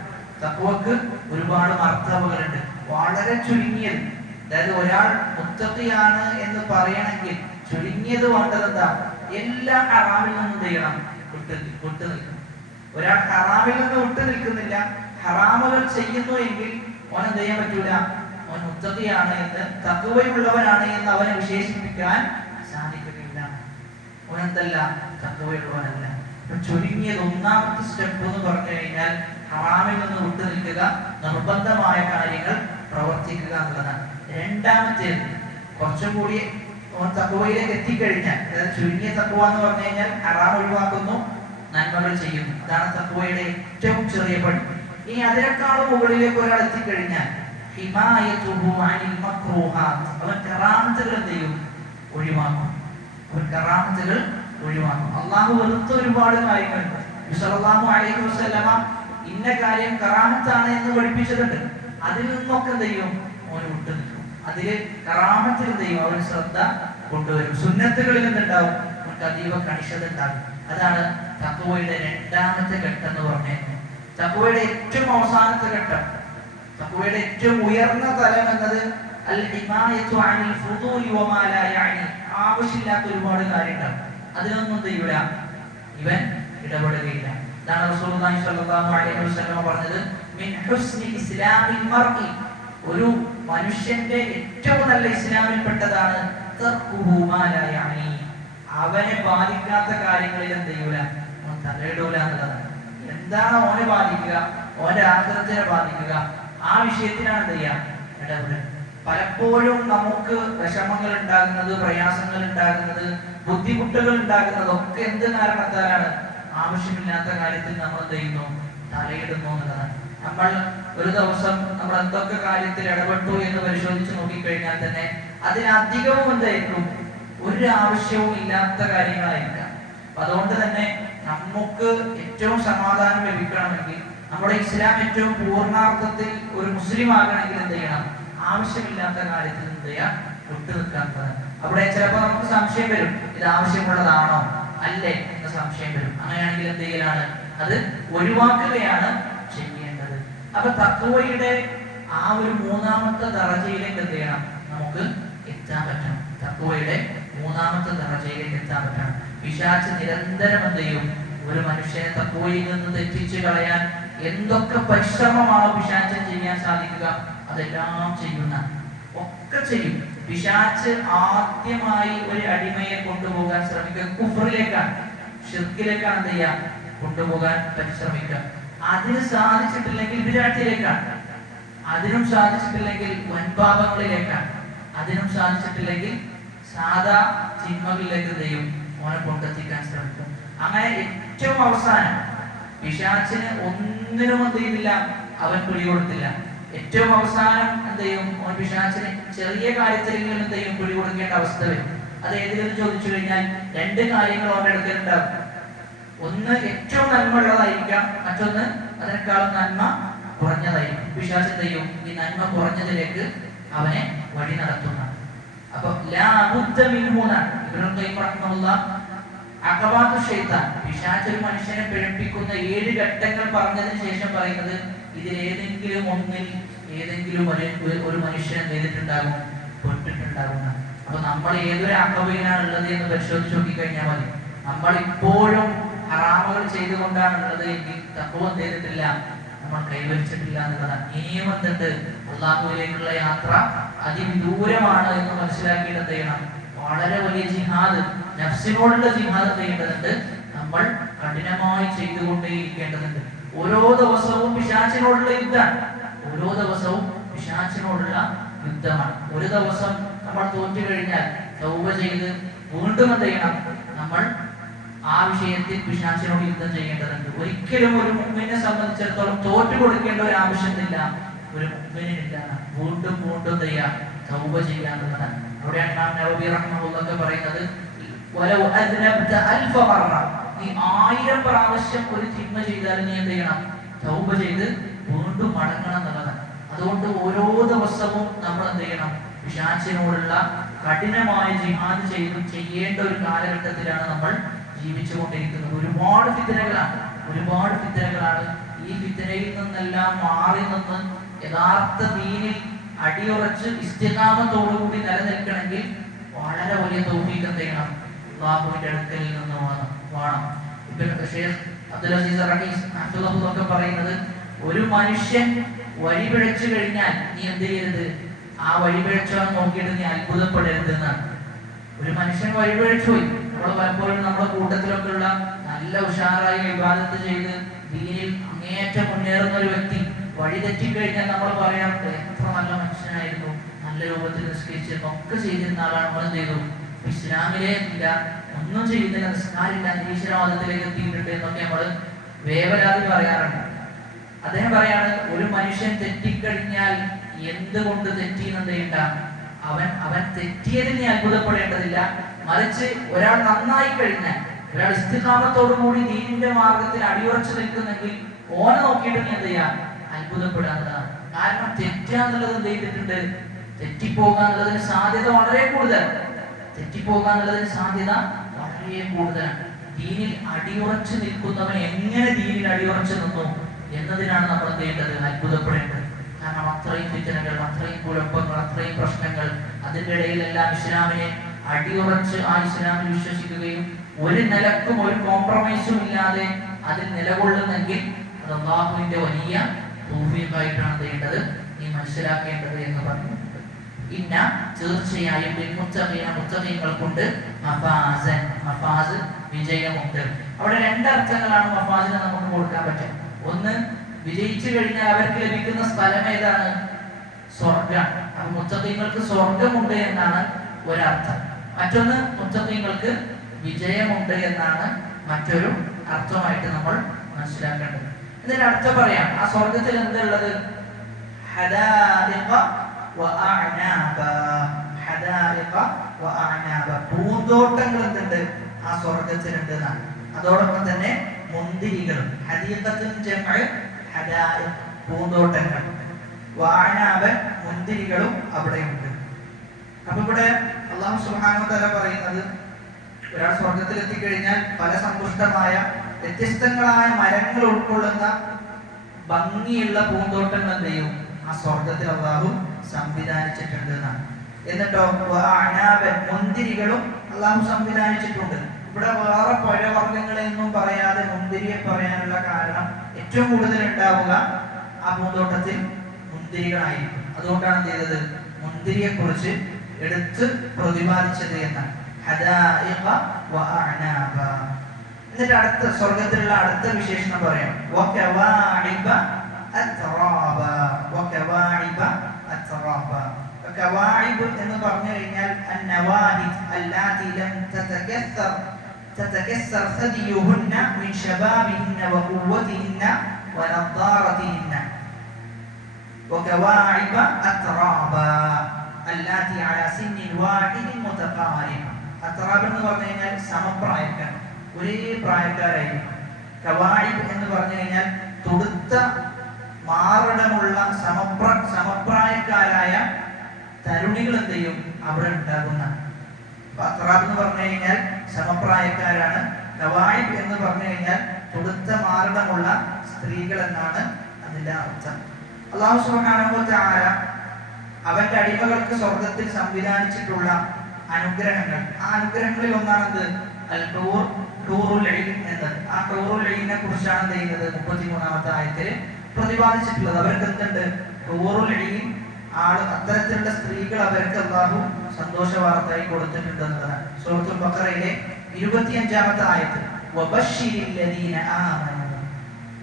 തഖ്വക്ക് ഒരുപാട് മർത്തബുകളുണ്ട്. വളരെ ചുരുങ്ങിയത്, അതായത് ഒരാൾ മുത്തഖിയാണ് എന്ന് പറയണമെങ്കിൽ ചുരുങ്ങിയത് വേണ്ടത് എന്താ, എല്ലാ ഹറാമിൽ നിന്നും ചെയ്യണം, വിട്ടു നിൽക്കണം. ഒരാൾ ഹറാമിൽ നിന്ന് വിട്ടു നിൽക്കുന്നില്ല, ഹറാമുകൾ ചെയ്യുന്നു എങ്കിൽ ഓൻ എന്ത് ചെയ്യാൻ പറ്റൂല, ഓൻ മുത്തഖിയാണ് എന്ന്, തഖ്വയുള്ളവനാണ് എന്ന് അവനെ വിശേഷിപ്പിക്കാൻ സാധിക്കുകയില്ല. ഓൻ എന്തല്ല, തഖ്വയുള്ളവനല്ല. ചുരുങ്ങിയത് ഒന്നാമത്തെ സ്റ്റെപ്പ് എന്ന് പറഞ്ഞു കഴിഞ്ഞാൽ ഹറാമിൽ നിന്ന് വിട്ടു നിൽക്കുക, നിർബന്ധമായ കാര്യങ്ങൾ പ്രവർത്തിക്കുക എന്നുള്ളതാണ്. രണ്ടാമത്തേത് കുറച്ചും കൂടി തഖ്വയിലേക്ക് എത്തിക്കഴിഞ്ഞാൽ, അതായത് ചുരുങ്ങിയ തഖ്വ എന്ന് പറഞ്ഞു കഴിഞ്ഞാൽ ഹറാം ഒഴിവാക്കുന്നു, നന്മകൾ ചെയ്യുന്നു, അതാണ് തഖ്വയുടെ ഏറ്റവും ചെറിയ പടി. ഇനി അതിനേക്കാളും മുകളിലേക്ക് ഒരാൾ എത്തിക്കഴിഞ്ഞാൽ ഹിമായതുഹു അനിൽ മക്റൂഹാത്ത്, അവൻ കറാമത്തുകൾ എന്ത് ചെയ്യും, ഒഴിവാക്കും. അവൻ കറാമത്തുകൾ ഒഴിവാക്കും. അള്ളാഹു വെറുത്ത ഒരുപാട് കാര്യങ്ങളുണ്ട്. സല്ലല്ലാഹു അലൈഹി വസല്ലമ ഇന്ന കാര്യം കറാമത്താണ് എന്ന് പഠിപ്പിച്ചിട്ടുണ്ട്. അതിൽ നിന്നൊക്കെ എന്ത് ചെയ്യും, അവൻ വിട്ടു നിൽക്കും. അതില് കറാമത്തിൽ എന്ത് ചെയ്യും, അവൻ ശ്രദ്ധ കൊണ്ടുവരും. സുന്നത്തുകളിൽ നിന്നുണ്ടാവും, അവർക്ക് അതീവ കണിശത ഉണ്ടാകും. അതാണ് തഖ്വയുടെ രണ്ടാമത്തെ ഘട്ടം എന്ന് പറഞ്ഞത്. തഖ്വയുടെ ഏറ്റവും അവസാനത്തെ ഘട്ടം, തഖ്വയുടെ ഏറ്റവും ഉയർന്ന തലം എന്നത് അൽ ഹിമായതു അനിൽ ഫുദൂലി വമാ ലാ യഅനി, ആവശ്യമില്ലാത്ത ഒരുപാട് കാര്യങ്ങൾ അതിനൊന്നും ചെയ്യൂല, ഇവൻ ഇടപെടുകയില്ല. ഇതാണ് റസൂലുള്ളാഹി സ്വല്ലല്ലാഹു അലൈഹി വസല്ലം പറഞ്ഞത്, മിൻ ഹുസ്നി ഇസ്ലാമിൽ മർഇ, ഒരു മനുഷ്യന്റെ ഏറ്റവും നല്ല ഇസ്ലാമിൽപ്പെട്ടതാണ് തർക്കുഹു മാ ലാ യഅനി, അവനെ ബാധിക്കാത്ത കാര്യങ്ങളിൽ എന്ത് ചെയ്യൂല, അവൻ തലയിടൂല എന്നുള്ളതാണ്. എന്താണ് ഓനെ ബാധിക്കുക, ഓന്റെ ആഖിറത്തിനെ ബാധിക്കുക, ആ വിഷയത്തിനാണ് എന്ത് ചെയ്യാ, ഇടപെടുക. പലപ്പോഴും നമുക്ക് വിഷമങ്ങൾ ഉണ്ടാകുന്നത്, പ്രയാസങ്ങൾ ഉണ്ടാകുന്നത്, ബുദ്ധിമുട്ടുകൾ ഉണ്ടാകുന്നത് ഒക്കെ എന്ത് കാരണത്താലാണ്, ആവശ്യമില്ലാത്ത കാര്യത്തിൽ നമ്മൾ എന്ത് ചെയ്യുന്നു, തലയിടുന്നു എന്നുള്ളതാണ്. നമ്മൾ ഒരു ദിവസം നമ്മൾ എന്തൊക്കെ കാര്യത്തിൽ ഇടപെട്ടു എന്ന് പരിശോധിച്ച് നോക്കിക്കഴിഞ്ഞാൽ തന്നെ അതിനധികവും എന്തായിരിക്കും, ഒരു ആവശ്യവും ഇല്ലാത്ത കാര്യങ്ങളായിരിക്കാം. അതുകൊണ്ട് തന്നെ നമുക്ക് ഏറ്റവും സമാധാനം ലഭിക്കണമെങ്കിൽ, നമ്മുടെ ഇസ്ലാം ഏറ്റവും പൂർണ്ണാർത്ഥത്തിൽ ഒരു മുസ്ലിം ആകണമെങ്കിൽ എന്ത് ചെയ്യണം, ആവശ്യമില്ലാത്ത കാര്യത്തിൽ എന്ത് ചെയ്യാം, വിട്ടു നിൽക്കാൻ. അവിടെ ചിലപ്പോൾ നമുക്ക് സംശയം വരും, ഇത് ആവശ്യമുള്ളതാണോ അല്ലേ എന്ന സംശയം വരും. അങ്ങനെയാണെങ്കിൽ എന്ത് ചെയ്യലാണ്, അത് ഒഴിവാക്കുകയാണ് ചെയ്യേണ്ടത്. അപ്പൊ തഖ്വയുടെ ആ ഒരു മൂന്നാമത്തെ ദറജയിലേക്ക് എന്ത് ചെയ്യണം, നമുക്ക് എത്താൻ പറ്റണം. തഖ്വയുടെ മൂന്നാമത്തെ ദറജയിലേക്ക് എത്താൻ പറ്റണം. പിശാച് നിരന്തരം എന്ത് ചെയ്യും, ഒരു മനുഷ്യനെ തഖ്വയിൽ നിന്ന് തെറ്റിച്ച് കളയാൻ എന്തൊക്കെ പരിശ്രമമാണോ പിശാചിന് ചെയ്യാൻ സാധിക്കുക, അതെല്ലാം ചെയ്യുന്ന ഒക്കെ ചെയ്യും. പിശാച് ആദ്യമായി ഒരു അടിമയെ കൊണ്ടുപോകാൻ ശ്രമിക്കുക കുഫറിലേക്കാണ്, ഷിർക്കിലേക്കാണ് എന്ത് ചെയ്യാ, കൊണ്ടുപോകാൻ പരിശ്രമിക്കുക. അതിന് സാധിച്ചിട്ടില്ലെങ്കിൽ വിരാട്ടിലേക്കാണ്, അതിനും സാധിച്ചിട്ടില്ലെങ്കിൽ വൻപാപങ്ങളിലേക്കാണ്, അതിനും സാധിച്ചിട്ടില്ലെങ്കിൽ സാധാ തിന്മകളിലേക്ക് എന്ത് ചെയ്യും, ഓനെ കൊണ്ടെത്തിക്കാൻ ശ്രമിക്കും. അങ്ങനെ ഏറ്റവും അവസാനം പിശാചിന് ഒന്നിനും എന്ത് ചെയ്യുന്നില്ല, അവൻ പിടികൊടുത്തില്ല. ഏറ്റവും അവസാനം എന്ത് ചെയ്യും, പിശാചിന് ചെറിയ കാര്യത്തിലെങ്കിലും എന്ത് ചെയ്യും, പിടികൊടുക്കേണ്ട അവസ്ഥ വരും. അത് ഏതിലെന്ന് ചോദിച്ചു കഴിഞ്ഞാൽ രണ്ട് കാര്യങ്ങൾ അവരുടെ അടുക്കലുണ്ടാകും. ഒന്ന് ഏറ്റവും നന്മ ഉള്ളതായിരിക്കാം, മറ്റൊന്ന് അതിനേക്കാളും നന്മ കുറഞ്ഞതായിരിക്കും. പിശാച് എന്ത് ചെയ്യും, ഈ നന്മ കുറഞ്ഞതിലേക്ക് അവനെ വഴി നടത്തുന്ന. അപ്പൊ പിശാച് ഒരു മനുഷ്യനെ പിഴപ്പിക്കുന്ന 7 ഘട്ടങ്ങൾ പറഞ്ഞതിന് ശേഷം പറയുന്നത്, ഇതിലേതെങ്കിലും ഒന്നിൽ ഏതെങ്കിലും ഒരു മനുഷ്യൻ എന്ത് ചെയ്തിട്ടുണ്ടാകും, പെട്ടിട്ടുണ്ടാകുന്ന. അപ്പൊ നമ്മൾ ഏതൊരു അക്കബയിലാണ് ഉള്ളത് എന്ന് പരിശോധിച്ച് നോക്കിക്കഴിഞ്ഞാൽ മതി. നമ്മൾ ഇപ്പോഴും ഹറാമുകൾ ചെയ്തുകൊണ്ടാണ് ഉള്ളത് എങ്കിൽ തഖ്വ എന്ത് ചെയ്തിട്ടില്ല, നമ്മൾ കൈവരിച്ചിട്ടില്ല എന്നുള്ളതാണ്. ഇനിയും എന്തുണ്ട്, അള്ളാഹുവിലേക്കുള്ള യാത്ര അതിവിദൂരമാണ് എന്ന് മനസ്സിലാക്കിയിട്ട് എന്ത് ചെയ്യണം, വളരെ വലിയ ജിഹാദ്, നഫ്സിനോടുള്ള ജിഹാദ് ചെയ്യേണ്ടതുണ്ട്. നമ്മൾ കഠിനമായി ചെയ്തുകൊണ്ടേയിരിക്കേണ്ടതുണ്ട്. ഓരോ ദിവസവും പിശാചിനോടുള്ള യുദ്ധമാണ്. ഓരോ ദിവസവും പിശാചിനോടുള്ള യുദ്ധമാണ്. ഒരു ദിവസം നമ്മൾ തോറ്റു കഴിഞ്ഞാൽ തൗബ ചെയ്ത് വീണ്ടും എന്ത് ചെയ്യണം, നമ്മൾ ആ വിഷയത്തിൽ പിശാചിനോട് യുദ്ധം ചെയ്യേണ്ടതുണ്ട്. ഒരിക്കലും ഒരു മുഅ്മിനെ സംബന്ധിച്ചിടത്തോളം തോറ്റു കൊടുക്കേണ്ട ഒരു ആവശ്യമില്ല, ഒരു മുഅ്മിനില്ല. വീണ്ടും വീണ്ടും തൗബ ചെയ്യാന്നുള്ളതാണ്. അവിടെയാണ് ഇമാം നവവി റഹ്മഹുല്ലാഹ് പറയുന്നത്, വലൗ അദ്നബ്ത അൽഫ മറ, നീ 1000 പ്രാവശ്യം ഒരു തിന്മ ചെയ്താലും നീ എന്ത് ചെയ്യണം, തൗബ ചെയ്ത് വീണ്ടും മടങ്ങണം എന്നുള്ളതാണ്. അതുകൊണ്ട് ഓരോ ദിവസവും നമ്മൾ എന്ത് ചെയ്യണം, പിശാചിനോടുള്ള കഠിനമായ ജിഹാദ് ചെയ്യേണ്ട ഒരു കാലഘട്ടത്തിലാണ് നമ്മൾ ജീവിച്ചുകൊണ്ടിരിക്കുന്നത്. ഒരുപാട് ഫിത്നകളാണ്. ഈ ഫിത്നയിൽ നിന്നെല്ലാം മാറി നിന്ന് യഥാർത്ഥ ദീനിൽ അടിയുറച്ച് ഇസ്തിഖാമത്തോടുകൂടി നിലനിൽക്കണമെങ്കിൽ വളരെ വലിയ തൗഫീഖ് എന്ത് ചെയ്യണം, അല്ലാഹുവിന്റെ അടുക്കലിൽ നിന്ന് വേണം. ഇബ്നു ഷൈഖ് അബ്ദുൽ അസീസ് റഹീസ് ഹഫിളഹുല്ലാഹ് പറയുന്നത്, ഒരു മനുഷ്യൻ വഴി പിഴച്ചു കഴിഞ്ഞാൽ നീ എന്ത് ചെയ്യരുത്, ആ വഴി പിഴച്ചോ നോക്കിയിട്ട് നീ അത്ഭുതപ്പെടരുത് എന്നാണ്. ഒരു മനുഷ്യൻ വഴി പിഴച്ചു പോയി. നമ്മൾ പലപ്പോഴും നമ്മുടെ കൂട്ടത്തിലൊക്കെ ഉള്ള നല്ല ഉഷാറായി ഇബാദത്ത് ചെയ്ത് ദീനിൽ അങ്ങേയറ്റം മുന്നേറുന്ന ഒരു വ്യക്തി വഴി തെറ്റിക്കഴിഞ്ഞാൽ നമ്മൾ പറയാറുണ്ട്, എത്ര നല്ല മനുഷ്യനായിരുന്നു, നല്ല രൂപത്തിൽ നിസ്കരിച്ചിരുന്നു, ഒക്കെ ചെയ്തിരുന്ന ആളാണ്. നമ്മൾ എന്ത് ചെയ്തു, ഇസ്ലാമിലേ ഇല്ല, ഒന്നും ചെയ്യുന്നില്ല, നിസ്കാരമില്ല, നിരീശ്വരവാദത്തിലേക്ക് എത്തിയിട്ടുണ്ട് എന്നൊക്കെ നമ്മൾ വേവലാതി പറയാറുണ്ട്. അദ്ദേഹം പറയാണ്, ഒരു മനുഷ്യൻ തെറ്റിക്കഴിഞ്ഞാൽ എന്തുകൊണ്ട് തെറ്റിയെന്നുണ്ട, അവൻ തെറ്റിയതിൽ നീ അത്ഭുതപ്പെടേണ്ടതില്ല. മറിച്ച് ഒരാൾ നന്നായി കഴിഞ്ഞാൽ, ഒരാൾ ഇസ്തിഖാമത്തോടു കൂടി ദീനിന്റെ മാർഗത്തിൽ അടിയുറച്ചു നിൽക്കുന്നെങ്കിൽ ഓനെ നോക്കിയിട്ട് നീ എന്ത് ചെയ്യാം, അത്ഭുതപ്പെടാവുന്നതാണ്. കാരണം തെറ്റാന്നുള്ളത് എന്ത് ചെയ്തിട്ടുണ്ട്, തെറ്റിപ്പോകാന്നുള്ളതിന് സാധ്യത വളരെ കൂടുതലാണ്. ദീനിൽ അടിയുറച്ചു നിൽക്കുന്നവൻ എങ്ങനെ ദീനിൽ അടിയുറച്ചു നിന്നു എന്നതിനാണ് നമ്മൾ എന്ത് ചെയ്യേണ്ടത്, അത്ഭുതപ്പെടേണ്ടത്. കാരണം അത്രയും ഫിത്നകൾ, അത്രയും കുഴപ്പങ്ങൾ, അത്രയും പ്രശ്നങ്ങൾ, അതിൻ്റെ ഇടയിലെല്ലാം ഇസ്ലാമിനെ അടിയുറച്ച് ആ ഇസ്ലാമിൽ വിശ്വസിക്കുകയും ഒരു നിലക്കും ഒരു കോംപ്രമൈസും ഇല്ലാതെ അതിൽ നിലകൊള്ളുന്നെങ്കിൽ അത് അല്ലാഹുവിന്റെ വലിയ തൗഫീഖായിട്ടാണ് ചെയ്യേണ്ടത്, നീ മനസ്സിലാക്കേണ്ടത് എന്ന് പറയുന്നത്. ഇന്ന തീർച്ചയായും മുത്തഖീങ്ങൾക്കുണ്ട് മഫാസ്, വിജയമുണ്ട്. അവിടെ രണ്ടർത്ഥങ്ങളാണ് മഫാസിന് നമുക്ക് കൊടുക്കാൻ പറ്റും. ഒന്ന്, വിജയിച്ചു കഴിഞ്ഞാൽ അവർക്ക് ലഭിക്കുന്ന സ്ഥലം ഏതാണ്, സ്വർഗം. അപ്പൊ മുത്തഖീങ്ങൾക്ക് സ്വർഗമുണ്ട് എന്നാണ് ഒരർത്ഥം. മറ്റൊന്ന്, മുത്തഖീങ്ങൾക്ക് വിജയമുണ്ട് എന്നാണ് മറ്റൊരു അർത്ഥമായിട്ട് നമ്മൾ മനസ്സിലാക്കേണ്ടത്. ഇതിന്റെ അർത്ഥം പറയാം. ആ സ്വർഗത്തിൽ എന്തുള്ളത്, പൂന്തോട്ടങ്ങൾ എന്തുണ്ട് ആ സ്വർഗത്തിലുണ്ട് എന്നാണ്. അതോടൊപ്പം തന്നെ മുന്തിരികളും, പൂന്തോട്ടങ്ങൾ, വഅനാബൻ മുന്തിരികളും അവിടെയുണ്ട്. അപ്പൊ ഇവിടെ അല്ലാഹു സുബ്ഹാനഹു വ തആല പറയുന്നത്, ഒരാൾ സ്വർഗത്തിൽ എത്തിക്കഴിഞ്ഞാൽ പല സമ്പുഷ്ടമായ വ്യത്യസ്തങ്ങളായ മരങ്ങൾ ഉൾക്കൊള്ളുന്ന ഭംഗിയുള്ള പൂന്തോട്ടങ്ങൾ എന്ത് ചെയ്യും, ആ സ്വർഗത്തിൽ അല്ലാഹു സംവിധാനിച്ചിട്ടുണ്ട് എന്നാണ്. എന്നിട്ടോ മുന്തിരികളും അല്ലാഹു സംവിധാനിച്ചിട്ടുണ്ട്. ഇവിടെ വേറെ പഴവർഗ്ഗങ്ങളെയൊന്നും പറയാതെ മുന്തിരിയെ പറയാനുള്ള കാരണം ഏറ്റവും കൂടുതൽ ഉണ്ടാവുക ആ പൂന്തോട്ടത്തിൽ മുന്തിരികളായിരിക്കും. അതുകൊണ്ടാണ് എന്ത് ചെയ്തത്, മുന്തിരിയെ കുറിച്ച് എടുത്ത് പ്രതിപാദിച്ചത് എന്നാണ്. എന്നിട്ട് അടുത്ത സ്വർഗത്തിലുള്ള അടുത്ത വിശേഷണം പറയാം. എന്ന് പറഞ്ഞു കഴിഞ്ഞാൽ تتكسر ثديهن من شبابهن وقوتهن ونضارتهن وكواعب أترابا اللاتي على سن واحد متقارب. അത്രാബ് എന്ന് പറഞ്ഞു കഴിഞ്ഞാൽ സമപ്രായക്കാർ, ഒരേ പ്രായക്കാരായിരിക്കും. കവായിബ് എന്ന് പറഞ്ഞു കഴിഞ്ഞാൽ തുടുത്ത മാറിടമുള്ള സമപ്രായക്കാരായ തരുണികൾ എന്ത് ചെയ്യും അവിടെ ഉണ്ടാകുന്ന. അത്രാബ് എന്ന് പറഞ്ഞു കഴിഞ്ഞാൽ സമപ്രായക്കാരാണ്. കവായിബ് എന്ന് പറഞ്ഞു കഴിഞ്ഞാൽ തുടുത്ത മാറിടമുള്ള സ്ത്രീകൾ എന്നാണ് അതിന്റെ അർത്ഥം. അല്ലാഹു സുബ്ഹാനഹു വ തആല അവന്റെ അടിമകൾക്ക് സ്വർഗ്ഗത്തിൽ സംവിധാനിച്ചിട്ടുള്ള അനുഗ്രഹങ്ങൾ, ആ അനുഗ്രഹങ്ങളിൽ ഒന്നാണെന്ത്? ഹൂറുൽ ഐൻ എന്നത്. ആ ഹൂറുൽ ഐനെ കുറിച്ചാണ് ചെയ്യുന്നത് 33-ാമത്തെ ആയത്തിൽ പ്രതിപാദിച്ചിട്ടുള്ളത്. അവർക്ക് എന്തുണ്ട്? ഹൂറുൽ ഐൻ, അത്തരത്തിലുള്ള സ്ത്രീകൾ അവർക്ക് അല്ലാഹു സന്തോഷ വാർത്തയായി കൊടുത്തിട്ടുണ്ടെന്നതാണ്. സൂറത്തുൽ ബഖറയിലെ 25-ാമത്തെ ആയത്ത് വബശ്ശിരിൽ ലദീന ആമനൂ,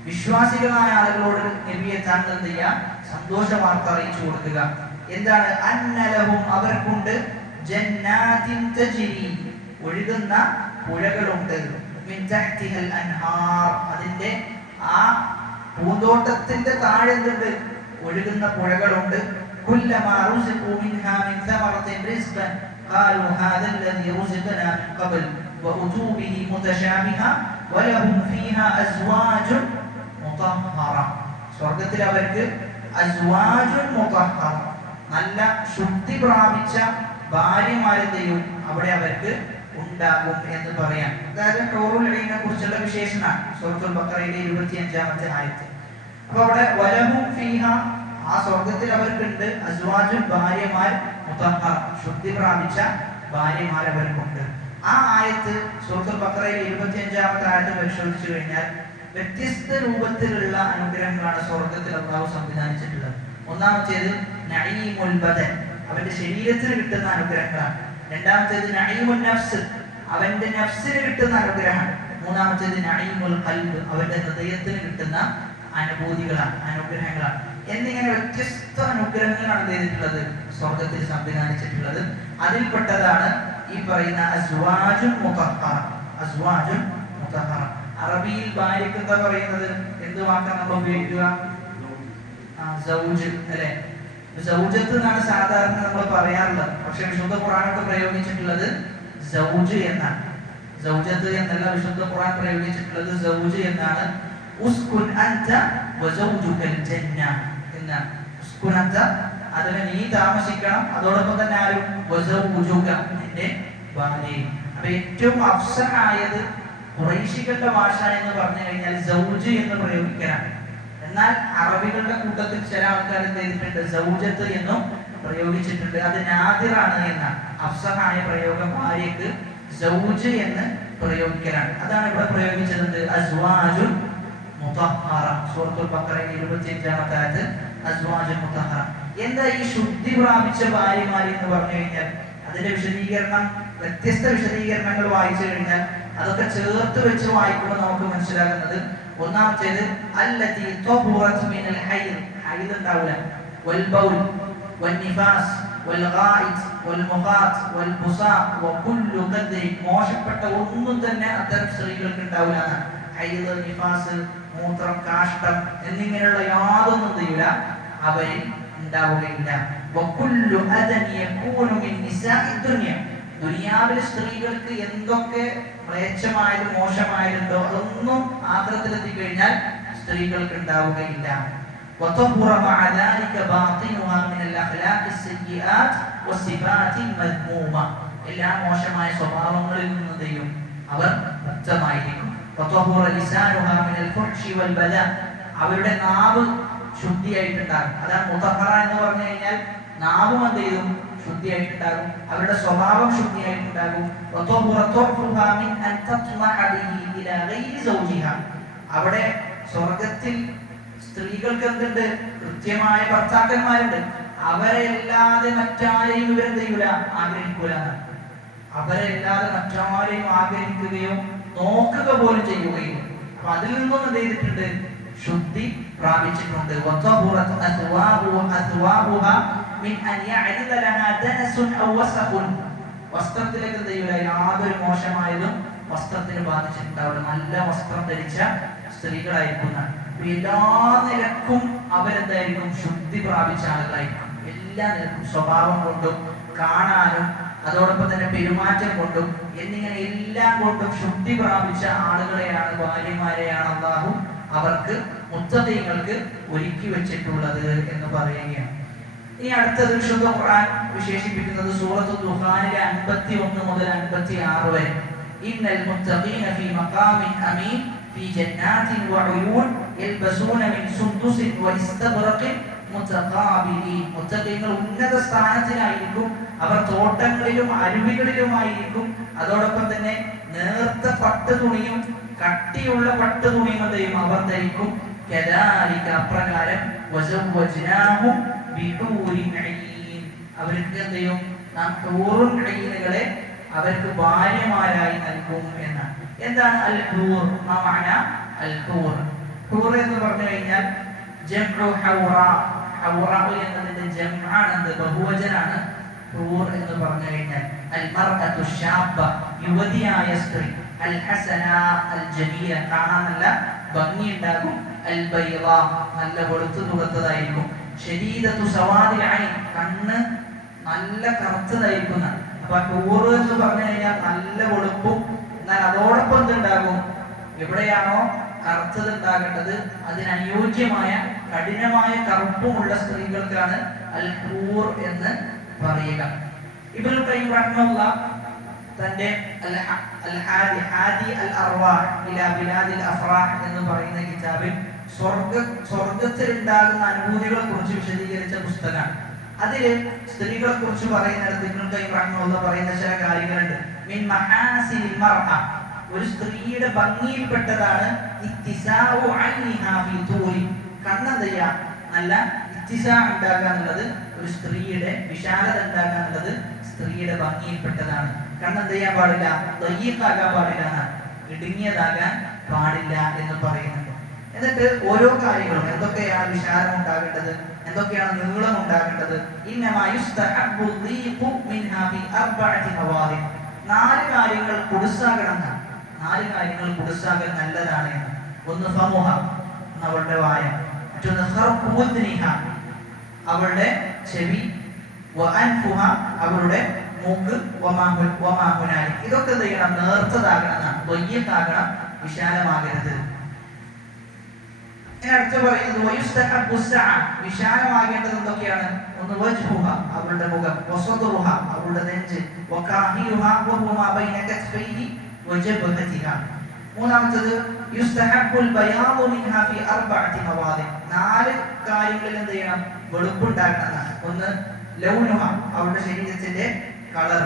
വിശ്വാസികളായ ആളുകളോട് നബിയെ താങ്കൾ എന്ത് ചെയ്യുക? സന്തോഷ വാർത്ത അറിയിച്ചു കൊടുക്കുക. എന്താണ്? അന്നലഹും, അവർക്കുണ്ട്, ജന്നാത്തിൻ തജ്രി, ഒഴുകുന്ന പുഴകളുണ്ട്, മിൻ തഹ്തിഹൽ അൻഹാർ, അതിന്റെ ആ പൂന്തോട്ടത്തിന്റെ താഴെ എന്തുണ്ട്? ഒഴുകുന്ന പുഴകളുണ്ട്. കുല്ലമാ റുസിഖു മിൻഹാ മിൻ സമറത്തിൻ റിസ്ഖൻ ഖാലു ഹാദല്ലദീ റുസിഖനാ മിൻ ഖബൽ വഉതൂ ബിഹി മുതശാബിഹ വലഹും ഫീഹാ അസ്വാജുൻ മുതഹ്ഹറ. സ്വർഗ്ഗത്തിൽ അവർക്ക് അസ്വാജുൻ മുതഹ്ഹറ, നല്ല ശുദ്ധി പ്രാപിച്ച ഭാര്യമാരെന്തെയും അവിടെ അവർക്ക് ഉണ്ടാകും എന്ന് പറയാം. അതായത് ഹൂറുൽ ഐനെ കുറിച്ചുള്ള വിശേഷണമാണ് സൂറത്തുൽ ബഖറയിലെ 25-ാമത്തെ ആയത്ത്. അപ്പൊ അവിടെ വലഹും ഫീഹ, ആ സ്വർഗ്ഗത്തിൽ അവർക്കുണ്ട്, അസ്വാജുൻ, ഭാര്യമാർ, മുതഹ്ഹറ, ശുദ്ധി പ്രാപിച്ച ഭാര്യമാർ അവർക്കുണ്ട്. ആ ആയത്ത് സൂറത്തുൽ ബഖറയിലെ 25-ാമത്തെ ആയത്ത് പരിശോധിച്ചു കഴിഞ്ഞാൽ വ്യത്യസ്ത രൂപത്തിലുള്ള അനുഗ്രഹങ്ങളാണ് സ്വർഗ്ഗത്തിൽ അല്ലാഹു സംവിധാനിച്ചിട്ടുള്ളത്. ഒന്നാമത്തേത് നഈമുൽ ബദൻ, അവന്റെ ശരീരത്തിന് കിട്ടുന്ന അനുഗ്രഹങ്ങളാണ്. രണ്ടാമത്തേത് നഈമുൻ നഫ്സ്, അവന്റെ നഫ്സിന് കിട്ടുന്ന അനുഗ്രഹമാണ്. മൂന്നാമത്തേത് നഈമുൽ ഖൽബ്, അവന്റെ ഹൃദയത്തിന് കിട്ടുന്ന അനുഭൂതികളാണ്, അനുഗ്രഹങ്ങളാണ്. എന്നിങ്ങനെ വ്യത്യസ്ത അനുഗ്രഹങ്ങളാണ് ചെയ്തിട്ടുള്ളത് സ്വർഗ്ഗത്തിൽ സംവിധാനിച്ചിട്ടുള്ളത്. അതിൽപ്പെട്ടതാണ് ഈ പറയുന്ന അസ്വാജുൻ മുതഹ്ഹറ. അസ്വാജുൻ മുതഹ്ഹറ, അറബിയിൽ ഭാര്യക്ക് എന്താ പറയുന്നത്? എന്ത് വാക്കാണ് നമ്മൾ ഉപയോഗിക്കുക? സൗജ് അല്ലെ? സൗജത്ത് എന്നാണ് സാധാരണ നമ്മൾ പറയാറുള്ളത്. പക്ഷെ വിശുദ്ധ ഖുർആനൊക്കെ പ്രയോഗിച്ചിട്ടുള്ളത് സൗജ് എന്നാണ്. സൗജത്ത് എന്നല്ല വിശുദ്ധ ഖുർആൻ പ്രയോഗിച്ചിട്ടുള്ളത് സൗജ് എന്നാണ്. ഉസ്കുൻ അൻത വസൗജുകൽ ജന്ന എന്നാണ്. ഉസ്കുൻ അൻത, അതിൽ നീ താമസിക്കണം, അതോടൊപ്പം തന്നെ ആരും വസൗജുക, നിന്റെ ഭാര്യയും. അപ്പൊ ഏറ്റവും അഫ്സഹായത് ഖുറൈശികളുടെ ഭാഷ എന്ന് പറഞ്ഞു കഴിഞ്ഞാൽ സൗജ് എന്ന് പ്രയോഗിക്കലാണ്. എന്നാൽ അറബികളുടെ കൂട്ടത്തിൽ ചില ആൾക്കാർ എന്ത് ചെയ്തിട്ടുണ്ട്? സൗജത്ത് എന്നും പ്രയോഗിച്ചിട്ടുണ്ട്. അത് നാദിറാണ് എന്നാണ്. അഫ്സഹായ പ്രയോഗം ഭാര്യക്ക് സൗജ് എന്ന് പ്രയോഗിക്കലാണ്. അതാണ് ഇവിടെ പ്രയോഗിച്ചത് അസ്വാജുൻ മുതഹ്ഹറ. സൂറത്തുൽ ബഖറയിലെ 25-ാമത്തെ ആയത്ത് അസ്വാജുൻ മുതഹ്ഹറ. എന്താ ഈ ശുദ്ധി പ്രാപിച്ച ഭാര്യമാർ എന്ന് പറഞ്ഞു കഴിഞ്ഞാൽ അതിന്റെ വിശദീകരണം, വ്യത്യസ്ത വിശദീകരണങ്ങൾ വായിച്ചു കഴിഞ്ഞാൽ അതൊക്കെ ചേർത്ത് വെച്ച് വായിക്കുമ്പോൾ നമുക്ക് മനസ്സിലാകുന്നത്, ഒന്നാമത്തേത് അല്ലതി തഹുറത് മിനൽ ഹൈദ്, ഹൈദ് ഉണ്ടാവില്ല, വൽ ബൗൽ വൽ നിഫാസ് വൽ ഗായിദ് വൽ മുഖാത്ത് വൽ ബുസാഖ് വകുല്ലു ഖദ്രി, മോശപ്പെട്ട ഒന്നും തന്നെ അത്തരം സ്ത്രീകൾക്ക് ഉണ്ടാവില്ല. ഹൈദ്, നിഫാസ്, മൂത്രം, കാഷ്ടം എന്നിങ്ങനെയുള്ള യാതൊന്നും ചെയ്യില്ല അവരിൽ ഉണ്ടാവുകയില്ല. വകുല്ലു അദൻ യകൂനു മിൻ നിസാഇ ദുനിയ, ദുനിയാവിലെ സ്ത്രീകൾക്ക് എന്തൊക്കെ മ്ലേച്ഛമായതും മോശമായതുണ്ടോ അതൊന്നും ആഖിറത്തിലെത്തി കഴിഞ്ഞാൽ സ്ത്രീകൾക്ക് ഉണ്ടാവുകയില്ല. വതഹുറ മഅ ദാലിക ബാത്തിനുഹാ മിനൽ അഖ്ലാഖി സയ്യിആത് വസിഫാതി മദ്മൂമ, എല്ലാ മോശമായ സ്വഭാവങ്ങളിൽ നിന്നും അവർ മുക്തമായിരിക്കും. വതഹുറ ലിസാനുഹാ മിനൽ ഫുഹ്ശി വൽ ബലാ, അവരുടെ നാവ് ശുദ്ധിയായിട്ടുണ്ടാകും. അതാണ് മുതഹ്ഹറ എന്ന് പറഞ്ഞു കഴിഞ്ഞാൽ നാവും എന്ത് ചെയ്യും? ശുദ്ധിയായിട്ടുണ്ടാകും. അവരുടെ സ്വഭാവം ശുദ്ധിയായിട്ടുണ്ടാകും. അവിടെ സ്വർഗത്തിൽ സ്ത്രീകൾക്ക് എന്തുണ്ട്? കൃത്യമായ ഭർത്താക്കന്മാരുണ്ട്. അവരെല്ലാതെ മറ്റാരെയും ഇവരെന്ത് ചെയ്യൂല? ആഗ്രഹിക്കൂല. അവരെല്ലാതെ മറ്റാരെയും ആഗ്രഹിക്കുകയോ നോക്കുക പോലും ചെയ്യുകയില്ല. അപ്പൊ അതിൽ നിന്നും എന്ത് ചെയ്തിട്ടുണ്ട്? ശുദ്ധി പ്രാപിച്ചിട്ടുണ്ട്. വസ്ത്രത്തിലേക്ക് എന്ത് ചെയ്യൂല? യാതൊരു മോശമായതും വസ്ത്രത്തിന് ബാധിച്ചിട്ടുണ്ടാവില്ല. നല്ല വസ്ത്രം ധരിച്ച സ്ത്രീകളായിരിക്കുന്ന എല്ലാ നിലക്കും അവരെന്തായിരിക്കും? ശുദ്ധി പ്രാപിച്ച ആളുകളായിരിക്കും. എല്ലാ നിലക്കും, സ്വഭാവം കൊണ്ടും കാണാനും അതോടൊപ്പം തന്നെ പെരുമാറ്റം കൊണ്ടും എന്നിങ്ങനെ എല്ലാം കൊണ്ടും ശുദ്ധി പ്രാപിച്ച ആളുകളെയാണ്, ഭാര്യമാരെയാണ് അല്ലാഹു അവർക്ക് മുത്തഖീങ്ങൾക്ക് ഒരുക്കി വെച്ചിട്ടുള്ളത് എന്ന് പറയുകയാണ്. ഇനി അടുത്തത് വിശുദ്ധ ഖുർആൻ വിശേഷിപ്പിക്കുന്നത് സൂറത്തുൽ ദുഖാനിലെ 51 മുതൽ 56 വരെ. ഇന്നൽ മുത്തഖീന ഫീ മഖാമിൻ അമീൻ ഫീ ജന്നാത്തിൻ വഉയൂൻ യൽബസൂന മിൻ സുന്ദുസിൻ വഇസ്തബ്റഖിൻ മുതഖാബിലീൻ. മുത്തഖീങ്ങൾ ഉന്നത സ്ഥാനത്തിലായിരിക്കും, അവർ തോട്ടങ്ങളിലും അരുവികളിലുമായിരിക്കും. അതോടൊപ്പം തന്നെ നേർത്ത പട്ടുതുണിയും കട്ടിയുള്ള പട്ടുതുണിയും അവർ ധരിക്കും. കദാലിക അപ്രകാരം വസവ്വജ്നാഹും ബിഹൂരിൻ ഐൻ. അവർക്ക് എന്ത് ചെയ്യും? നാം ഹൂറുൻ ഐനുകളെ അവർക്ക് ഭാര്യമാരായി നൽകും എന്നാണ്. എന്താണ് അൽ ഹൂർ? മാ മഅന അൽ ഹൂർ? ഹൂർ എന്ന് പറഞ്ഞു കഴിഞ്ഞാൽ ജംഉ ഹൗറ. ഹൗറ എന്നതിന്റെ ജംആണ്, എന്ത്? ബഹുവചനാണ് ഹൂർ എന്ന് പറഞ്ഞു കഴിഞ്ഞാൽ. അൽ മർഅതു ശാബ, യുവതിയായ സ്ത്രീ. അൽ ഹസന അൽ ജമീല, കാണാൻ നല്ല ഭംഗിയുണ്ടാകും. അൽ ബൈള, നല്ല വെളുത്തു തുറത്തതായിരിക്കും. ശരീരത്തു സവാദിൽ ഐൻ, കണ്ണ് നല്ല കറുത്തതായിരിക്കുന്ന. അപ്പൊ ഹൂർ എന്ന് പറഞ്ഞു കഴിഞ്ഞാൽ നല്ല വെളുപ്പും, എന്നാൽ അതോടൊപ്പം എന്തുണ്ടാകും? എവിടെയാണോ കറുത്തത് ഉണ്ടാകേണ്ടത് അതിനനുയോജ്യമായ കഠിനമായ കറുപ്പുമുള്ള സ്ത്രീകൾക്കാണ് അൽ ഹൂർ എന്ന് പറയുക. ഇബ്നുൽ ഖയ്യിം റഹ്മത്തുള്ളാഹി തന്റെ ഹാദി അൽ അർവാഹ് ഇലാ ബിലാദിൽ അഫ്റാഹ് എന്ന് പറയുന്ന കിതാബിൽ സ്വർഗത്തിൽ ഉണ്ടാകുന്ന അനുഭൂതികളെ കുറിച്ച് വിശദീകരിച്ച പുസ്തകമാണ്. അതില് സ്ത്രീകളെ കുറിച്ച് പറയുന്നിടത്ത് ഇബ്നുൽ ഖയ്യിം റഹ്മത്തുള്ളാഹി പറയുന്ന ചില കാര്യങ്ങളുണ്ട്. മിൻ മഹാസിനിൽ മർഅ, ഒരു സ്ത്രീയുടെ ഭംഗിയിൽപ്പെട്ടതാണ് ഇത്തിസാഉ ഐനിഹാ ഫീ തൂരി, കണ്ണെന്തയ്യ നല്ല ഇത്തിസാ ഉണ്ടാകുക എന്നുള്ളത്, ഒരു സ്ത്രീയുടെ വിശാലത ഉണ്ടാകുക എന്നുള്ളത് സ്ത്രീയുടെ ഭംഗിയിൽപ്പെട്ടതാണ്. കണ്ണെന്ത് ചെയ്യാൻ പാടില്ല? ദയ്യിഖാകാൻ പാടില്ല, ഇടുങ്ങിയതാകാൻ പാടില്ല എന്ന് പറയുന്നുണ്ട്. എന്നിട്ട് ഓരോ കാര്യങ്ങളും എന്തൊക്കെയാണ് വിശാലം ഉണ്ടാകേണ്ടത്, എന്തൊക്കെയാണ് നീളം ഉണ്ടാകേണ്ടത്. ഇന്നമാ യുസ്തഹബ്ബു ദീഖു മിൻഹാ ഫീ അർബഅതി മവാദിൻ, 4 കാര്യങ്ങൾ കുടുസാകണം. 4 കാര്യങ്ങൾ കുടുസാകൽ നല്ലതാണ് എന്ന്. ഒന്ന് ഫമുഹ, അവളുടെ വായ. മറ്റൊന്ന് ഖർഖു ഉദ്നിഹ, അവളുടെ ചെവി. വ അൻഫുഹ, അവളുടെ മൂക്ക്. വമാ ഹുനാലിക്, ഇതൊക്കെ എന്ത് ചെയ്യണം? നേർത്തതാകണം, ദയ്യിഖാകണം, വിശാലമാകരുത്. അടുത്ത് പറയുന്നത് വയുസ്തഹബ്ബു സഅ, വിശാലമാകേണ്ടത് എന്തൊക്കെയാണ്? ഒന്ന് വജ്ഹുഹ, അവളുടെ മുഖം. വസദ്റുഹ, അവളുടെ നെഞ്ച്. വകാഹിലുഹ വഹുവ മാ ബൈന കത്ഫൈഹി വജബഹതിഹ. മൂന്നാമത്തേത് യുസ്തഹബ്ബുൽ ബയാദു മിൻഹാ ഫീ അർബഅതി മവാദി, 4 കാര്യങ്ങളിൽ എന്ത് ചെയ്യണം? വെളുപ്പുണ്ടാകണം. ഒന്ന് ലൗനുഹ, അവളുടെ ശരീരത്തിന്റെ കളർ.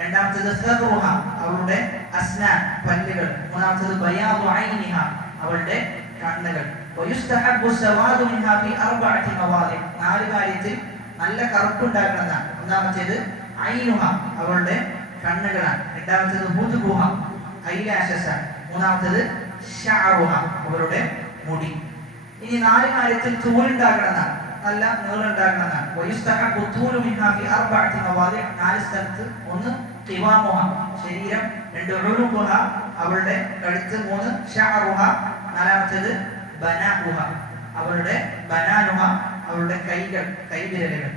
രണ്ടാമത്തേത് സദ്റുഹ, അവളുടെ അസ്നാൻ, പല്ലുകൾ. മൂന്നാമത്തേത് ബയാദു ഐനിഹ, അവളുടെ കണ്ണുകൾ. വയുസ്തഹബ്ബു സവാദു മിൻഹാ ഫീ അർബഅതി മവാദി, 4 കാര്യത്തിൽ നല്ല കറുപ്പുണ്ടാകണം. ഒന്നാമത്തേത് ഐനുഹ, അവളുടെ കണ്ണുകളാണ്. രണ്ടാമത്തേത് ഹുദ്ബുഹ, ഐലാഷസ്. മൂന്നാമത്തേത് ശഅറുഹ, അവളുടെ മുടി. ഇനി 4 കാര്യത്തിൽ തൂലുണ്ടാകണം, നല്ല നീളുണ്ടാകണം. വയുസ്തഹബ്ബു തൂലു മിൻഹാ ഫീ അർബഅതി മവാദി, 4 സ്ഥലത്ത്. ഒന്ന് ഖിവാമുഹ, ശരീരം. 2 ഉലുഖുഹ, അവളുടെ കഴുത്ത്. 3 ശഅറുഹ, നാലാമത്തേത് ബനാഉഹ, അവളുടെ ബനാനുഹ, അവളുടെ കൈകൾ, കൈവിരലുകൾ.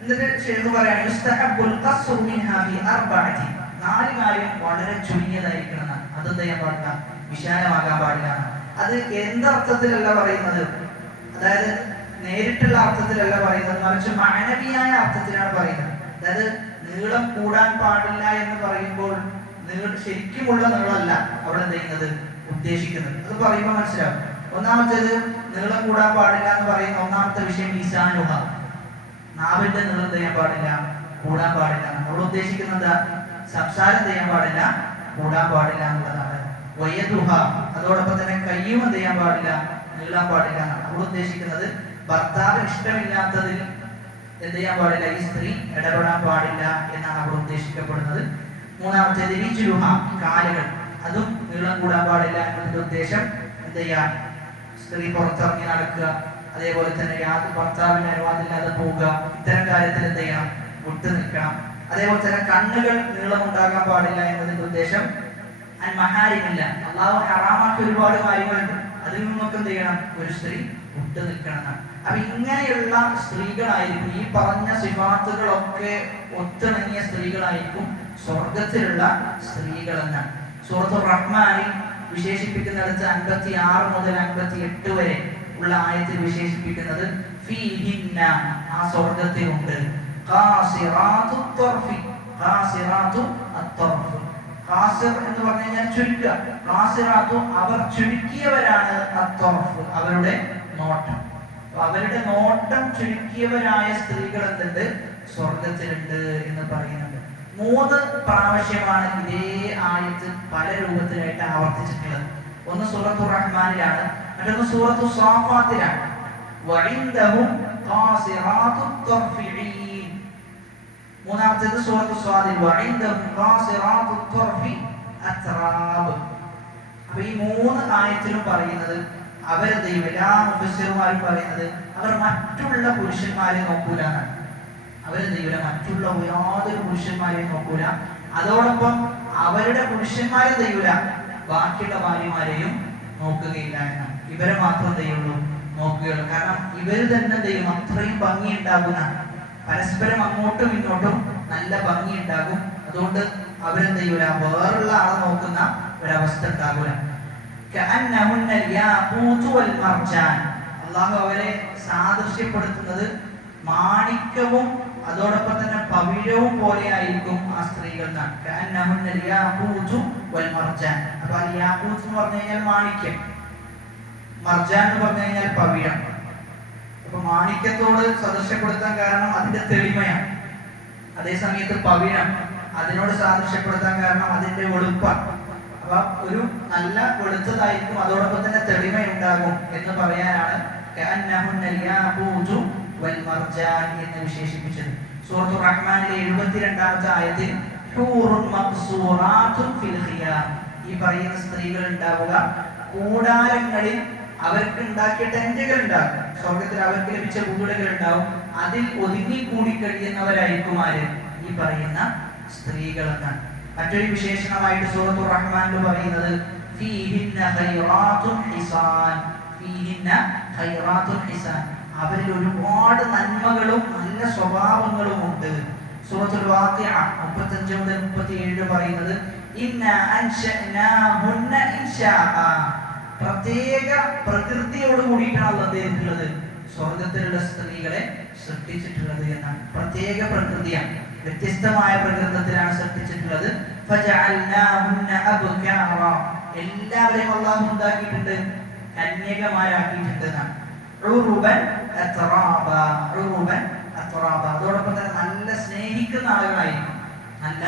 എന്നിട്ട് ശേഖ് പറയാണ് യുസ്തഹബ്ബുൽ ഖസ്റു മിൻഹാ ഫീ അർബഅതി, 4 കാര്യം വളരെ ചുരുങ്ങിയതായിരിക്കണം. അതെന്ത് ചെയ്യാൻ പാടില്ല? വിശാലമാകാൻ പാടില്ല. അത് എന്തർത്ഥത്തിലല്ല പറയുന്നത്, അതായത് നേരിട്ടുള്ള അർത്ഥത്തിലല്ല പറയുന്നത്, മറിച്ച് മാനവീയായ അർത്ഥത്തിലാണ് പറയുന്നത്. അതായത് നീളം കൂടാൻ പാടില്ല എന്ന് പറയുമ്പോൾ ശരിക്കുമുള്ള നീളമല്ല അവിടെ എന്ത് ചെയ്യുന്നത്, ഉദ്ദേശിക്കുന്നത്. അത് പറയുമ്പോൾ മനസ്സിലാവും. ഒന്നാമത്തേത് നീളം കൂടാൻ പാടില്ല എന്ന് പറയുന്ന ഒന്നാമത്തെ വിഷയം ഈസാനുഹ, നാവിന്റെ നീളം ചെയ്യാൻ പാടില്ല, കൂടാൻ പാടില്ല. അവിടെ ഉദ്ദേശിക്കുന്നത് സംസാരം ചെയ്യാൻ പാടില്ല, കൂടാൻ പാടില്ല എന്നുള്ളതാണ്. വയതുഹ, അതോടൊപ്പം തന്നെ കയ്യും എന്ത് ചെയ്യാൻ പാടില്ല, നീളാൻ പാടില്ല എന്നാണ്. അവിടെ ഉദ്ദേശിക്കുന്നത് ഭർത്താവിന് ഇഷ്ടമില്ലാത്തതിൽ എന്ത് ചെയ്യാൻ പാടില്ല, ഈ സ്ത്രീ ഇടപെടാൻ പാടില്ല എന്നാണ് അവിടെ ഉദ്ദേശിക്കപ്പെടുന്നത്. മൂന്നാമത്തേത് രിജ്ലുഹ, കാലുകൾ, അതും നീളം കൂടാൻ പാടില്ല എന്നതിന്റെ ഉദ്ദേശം എന്ത് ചെയ്യാൻ, സ്ത്രീ പുറത്തിറങ്ങി നടക്കുക, അതേപോലെ തന്നെ ഭർത്താവിന്റെ അനുവാദമില്ലാതെ പോവുക, ഇത്തരം കാര്യത്തിൽ എന്ത് ചെയ്യണം, വിട്ടു നിൽക്കണം. അതേപോലെ തന്നെ കണ്ണുകൾ നീളമുണ്ടാകാൻ പാടില്ല എന്നതിന്റെ ഉദ്ദേശം മഹാരിമില്ല, അള്ളാഹു ഹറാമാക്കിയ ഒരുപാട് കാര്യങ്ങളുണ്ട്, അതിൽ നിന്നൊക്കെ എന്ത് ചെയ്യണം, ഒരു സ്ത്രീ വിട്ടു നിൽക്കണം. അപ്പൊ ഇങ്ങനെയുള്ള സ്ത്രീകളായിരിക്കും, ഈ പറഞ്ഞ സിഫാത്തുകളൊക്കെ ഒത്തിണങ്ങിയ സ്ത്രീകളായിരിക്കും സ്വർഗത്തിലുള്ള സ്ത്രീകൾ എന്നാണ്. സൂറത്തുർ റഹ്മാനിൽ വിശേഷിപ്പിക്കുന്നിടത്ത് 56 മുതൽ 58 വരെ ഉള്ള ആയത്തിൽ വിശേഷിപ്പിക്കുന്നത് ഫീഹിന്ന, ആ സ്വർഗത്തിലുണ്ട്, ഖാസിറാത്തു ത്വർഫി, ഖാസിറാത്തു അത്വർഫ്. ഖാസിർ എന്ന് പറഞ്ഞു കഴിഞ്ഞാൽ ചുരുക്കുക, ഖാസിറാത്തു അവർ ചുരുക്കിയവരാണ്, അത്വർഫ് അവരുടെ നോട്ടം. അവരുടെ നോട്ടം ചുരുക്കിയവരായ സ്ത്രീകൾ എന്തുണ്ട്? സ്വർഗത്തിലുണ്ട് എന്ന് പറയുന്നുണ്ട്. 3 പ്രാവശ്യമാണ് ഇതേ ആയത്ത് പല രൂപത്തിലായിട്ട് ആവർത്തിച്ചിട്ടുള്ളത്. ഒന്ന് സൂറത്തുർ റഹ്മാനിലാണ്, മറ്റൊന്ന് സൂറത്തു സ്വാഫാത്തിലാണ്. വഇൻദഹും ഖാസിറാത്തുത് തർഫിഈൻ. മൂന്നാമത്തേത് സൂറത്തു സ്വാദിൽ വഇൻദഹും ഖാസിറാത്തുത് തർഫി അത്റാബ്. അപ്പോൾ ഈ 3 ആയത്തിലും പറയുന്നത് അവരുടെ എല്ലാ മുഫസ്സിറുമാരും പറയുന്നത് അവർ മറ്റുള്ള പുരുഷന്മാരെ നോക്കൂല എന്നാണ്. അവരുടെ ദൈവം മറ്റുള്ള യാതൊരു പുരുഷന്മാരെയും നോക്കൂല. അതോടൊപ്പം അവരുടെ പുരുഷന്മാരെ ദൈവല ബാക്കിയുള്ള ഭാര്യമാരെയും നോക്കുകയില്ല എന്നാണ്. ഇവരെ മാത്രം ദൈവമുള്ളൂ നോക്കുകയുള്ളൂ. കാരണം ഇവര് തന്നെ ദൈവം അത്രയും ഭംഗി ഉണ്ടാകുന്ന, പരസ്പരം അങ്ങോട്ടും ഇങ്ങോട്ടും നല്ല ഭംഗി ഉണ്ടാകും. അതുകൊണ്ട് അവരെ ദൈവല വേറുള്ള ആളെ നോക്കുന്ന ഒരവസ്ഥ ഉണ്ടാകൂല. അള്ളാഹു അവരെ സാദൃശ്യപ്പെടുത്തുന്നത് മാണിക്യവും അതോടൊപ്പം തന്നെ പവിഴവും പോലെ ആയിരിക്കും ആ സ്ത്രീകൾ. അപ്പൊ യാഖൂത്ത് എന്ന് പറഞ്ഞു കഴിഞ്ഞാൽ മാണിക്യം, മർജാൻ എന്ന് പറഞ്ഞു കഴിഞ്ഞാൽ പവിഴം. അപ്പൊ മാണിക്യത്തോട് സദൃശ്യപ്പെടുത്താൻ കാരണം അതിന്റെ തെളിമയാണ്. അതേ സമയത്ത് പവിഴം അതിനോട് സാദൃശ്യപ്പെടുത്താൻ കാരണം അതിന്റെ വെളുപ്പാണ്. അപ്പൊ ഒരു നല്ല വെളുത്തതായിരിക്കും, അതോടൊപ്പം തന്നെ തെളിമയുണ്ടാകും എന്ന് പറയാനാണ് എന്ന് വിശേഷിപ്പിച്ചത്. സൂറത്തുർ റഹ്മാനിലെ 72-ാമത്തെ ആയത്തിൽ ഈ പറയുന്ന സ്ത്രീകൾ ഉണ്ടാവുക കൂടാരങ്ങളിൽ അവർക്ക് ഉണ്ടാക്കിയ ടെന്റുകൾ ഉണ്ടാകും. സ്വർഗത്തിൽ അവർക്ക് ലഭിച്ച വീടുകൾ ഉണ്ടാവും. അതിൽ ഒതുങ്ങി കൂടി കഴിയുന്നവരായിരിക്കും ആര്? ഈ പറയുന്ന സ്ത്രീകൾ എന്നാണ്. മറ്റൊരു വിശേഷണമായിട്ട് സൂറത്തുർ റഹ്മാനിൽ പറയുന്നത് ഫീഹിന്ന ഖൈറാത്തുൻ ഹിസാൻ. ഫീഹിന്ന ഖൈറാത്തുൻ ഹിസാൻ. അവരിൽ ഒരുപാട് നന്മകളും നല്ല സ്വഭാവങ്ങളും ഉണ്ട്. സൂറത്തുൽ വാഖിഅ 35 മുതൽ 37 പറയുന്നത് ഇന്നാ അൻശഅനാഹുന്ന ഇൻശാഅ. പ്രത്യേക പ്രകൃതിയോട് കൂടിയിട്ടാണ് അല്ലാഹു ചെയ്തിട്ടുള്ളത് സ്വർഗത്തിലുള്ള സ്ത്രീകളെ സൃഷ്ടിച്ചിട്ടുള്ളത് എന്നാണ്. പ്രത്യേക പ്രകൃതിയാണ്, വ്യത്യസ്തമായ പ്രകൃതത്തിലാണ് സൃഷ്ടിച്ചിട്ടുള്ളത്. ഫജഅൽനാഹുന്ന അബ്കാറ. എല്ലാവരെയും അല്ലാഹു ഉണ്ടാക്കിയിട്ടുണ്ട്, കന്യകമാരാക്കിയിട്ടുണ്ട് എന്നാണ്. ഉറുബൻ അത്റാബ. ഉറുബൻ അത്റാബ. അതോടൊപ്പം തന്നെ നല്ല സ്നേഹിക്കുന്ന ആളുകളായിരിക്കും, നല്ല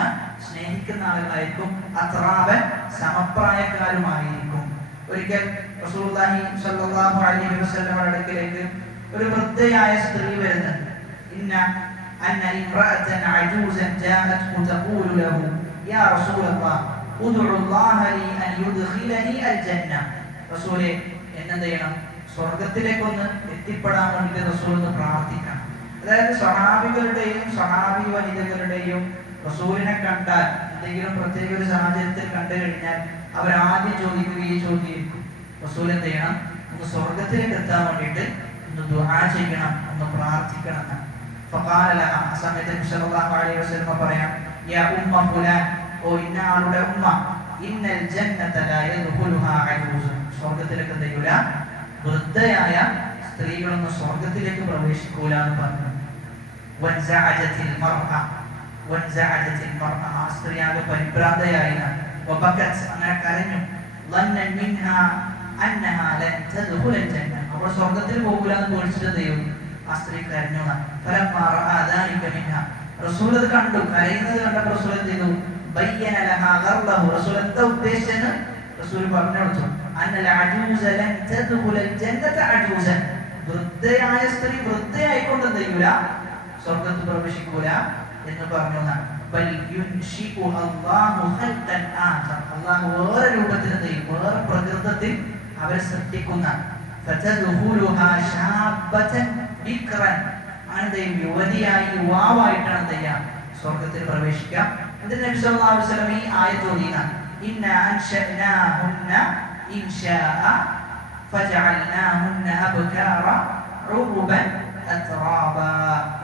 സ്നേഹിക്കുന്ന ആളുകളായിരിക്കും. അത്റാബൻ സമപ്രായക്കാരുമായിരിക്കും. ഒരിക്കൽ റസൂലുള്ളാഹി സ്വല്ലല്ലാഹു അലൈഹി വസല്ലമയുടെ അടുക്കലേക്ക് ഒരു വൃദ്ധയായ സ്ത്രീ വരുന്നുണ്ട്. അന്ന ഇംറഅതൻ അജൂസൻ ജാഅത്ഹു തഖൂലു ലഹു യാ റസൂലല്ലാഹ് ഉദ്ഉ അല്ലാഹ ലി അൻ യുദ്ഖിലനി അൽ ജന്ന. റസൂലേ, എന്നെന്ത് ചെയ്യണം? സ്വർഗത്തിലേക്കൊന്ന് എത്തിപ്പെടാൻ വേണ്ടി റസൂൽ ഒന്ന് പ്രാർത്ഥിക്കണം. അതായത് സ്വഹാബികളുടെയും സ്വഹാബി വനിതകളുടെയും റസൂലിനെ കണ്ടാൽ എന്തെങ്കിലും പ്രത്യേക ഒരു സാഹചര്യത്തിൽ കണ്ടു കഴിഞ്ഞാൽ അവരാദ്യം ചോദിക്കുകയും ചോദിക്കും റസൂൽ എന്ത് ചെയ്യണം? ഒന്ന് സ്വർഗത്തിലേക്ക് എത്താൻ വേണ്ടിയിട്ട് ഒന്ന് ദുആ ചെയ്യണം, ഒന്ന് പ്രാർത്ഥിക്കണം എന്നാണ്. ഫഖാല ലഹ. ആ സമയത്ത് നബി സല്ലല്ലാഹു അലൈഹി വസല്ലം പറയാം, യാ ഉമ്മ ഫുലാൻ, ഓ ഇന്ന ആളുടെ ഉമ്മ, ഇന്നൽ ജന്നത ലാ യദ്ഖുലുഹാ അജൂസ്. സ്വർഗത്തിലേക്ക് എന്ത് ചെയ്യൂല? വൃദ്ധയായ സ്ത്രീകളൊന്നും സ്വർഗത്തിലേക്ക് പ്രവേശിക്കൂല എന്ന് പറഞ്ഞു. വൻസഅജത്തിൽ മർഅ. വൻസഅജത്തിൽ മർഅ. ആ സ്ത്രീ ആകെ പരിഭ്രാന്തയായി, വബകത്, അങ്ങനെ കരഞ്ഞു. ളന്നൻ മിൻഹാ അന്നഹാ ലൻ തദ്ഖുലൽ ജന്ന. അപ്പോൾ സ്വർഗത്തിൽ പോകൂല എന്ന് പേടിച്ചിട്ട് ദൈവം ആ സ്ത്രീ കരഞ്ഞു. ഫലമ്മാ റഅ ദാലിക മിൻഹാ. റസൂൽ അത് കണ്ടു, കരയുന്നത് കണ്ടപ്പോൾ റസൂൽ എന്ത് ചെയ്തു? ബയ്യന ലഹാ ഗർലഹു. റസൂൽ എന്താ ഉദ്ദേശിച്ചെന്ന് റസൂൽ പറഞ്ഞു കൊടുത്തു. അന്നൽ അജൂസ ലൻ തദ്ഖുലൽ ജന്നത അജൂസൻ. വൃദ്ധയായ സ്ത്രീ വൃദ്ധയായിക്കൊണ്ട് എന്ത് ചെയ്യൂല? സ്വർഗത്തിൽ പ്രവേശിക്കൂല എന്ന് പറഞ്ഞു. ബൽ യുൻഷിഉ അല്ലാഹു ഖൽഖൻ ആഖർ. അല്ലാഹു വേറെ രൂപത്തിൽ എന്ത് ചെയ്യും? വേറെ പ്രകൃതത്തിൽ അവരെ സൃഷ്ടിക്കുന്ന. ഫതദ്ഖുലുഹാ ശാബതൻ ബിക്റൻ. അങ്ങനെ യുവതിയായി യുവാവായിട്ടാണ് എന്ത് ചെയ്യുക? സ്വർഗത്തിൽ പ്രവേശിക്കുക. എന്നിട്ട് നബി സല്ലല്ലാഹു അലൈഹി വസല്ലം ഈ ആയത്ത് ഓതിനാണ്, ഇന്നാ അൻശഅനാഹുന്ന ഇൻശാഅ ഫജഅൽനാഹുന്ന അബ്കാറ ഉറുബൻ അത്റാബ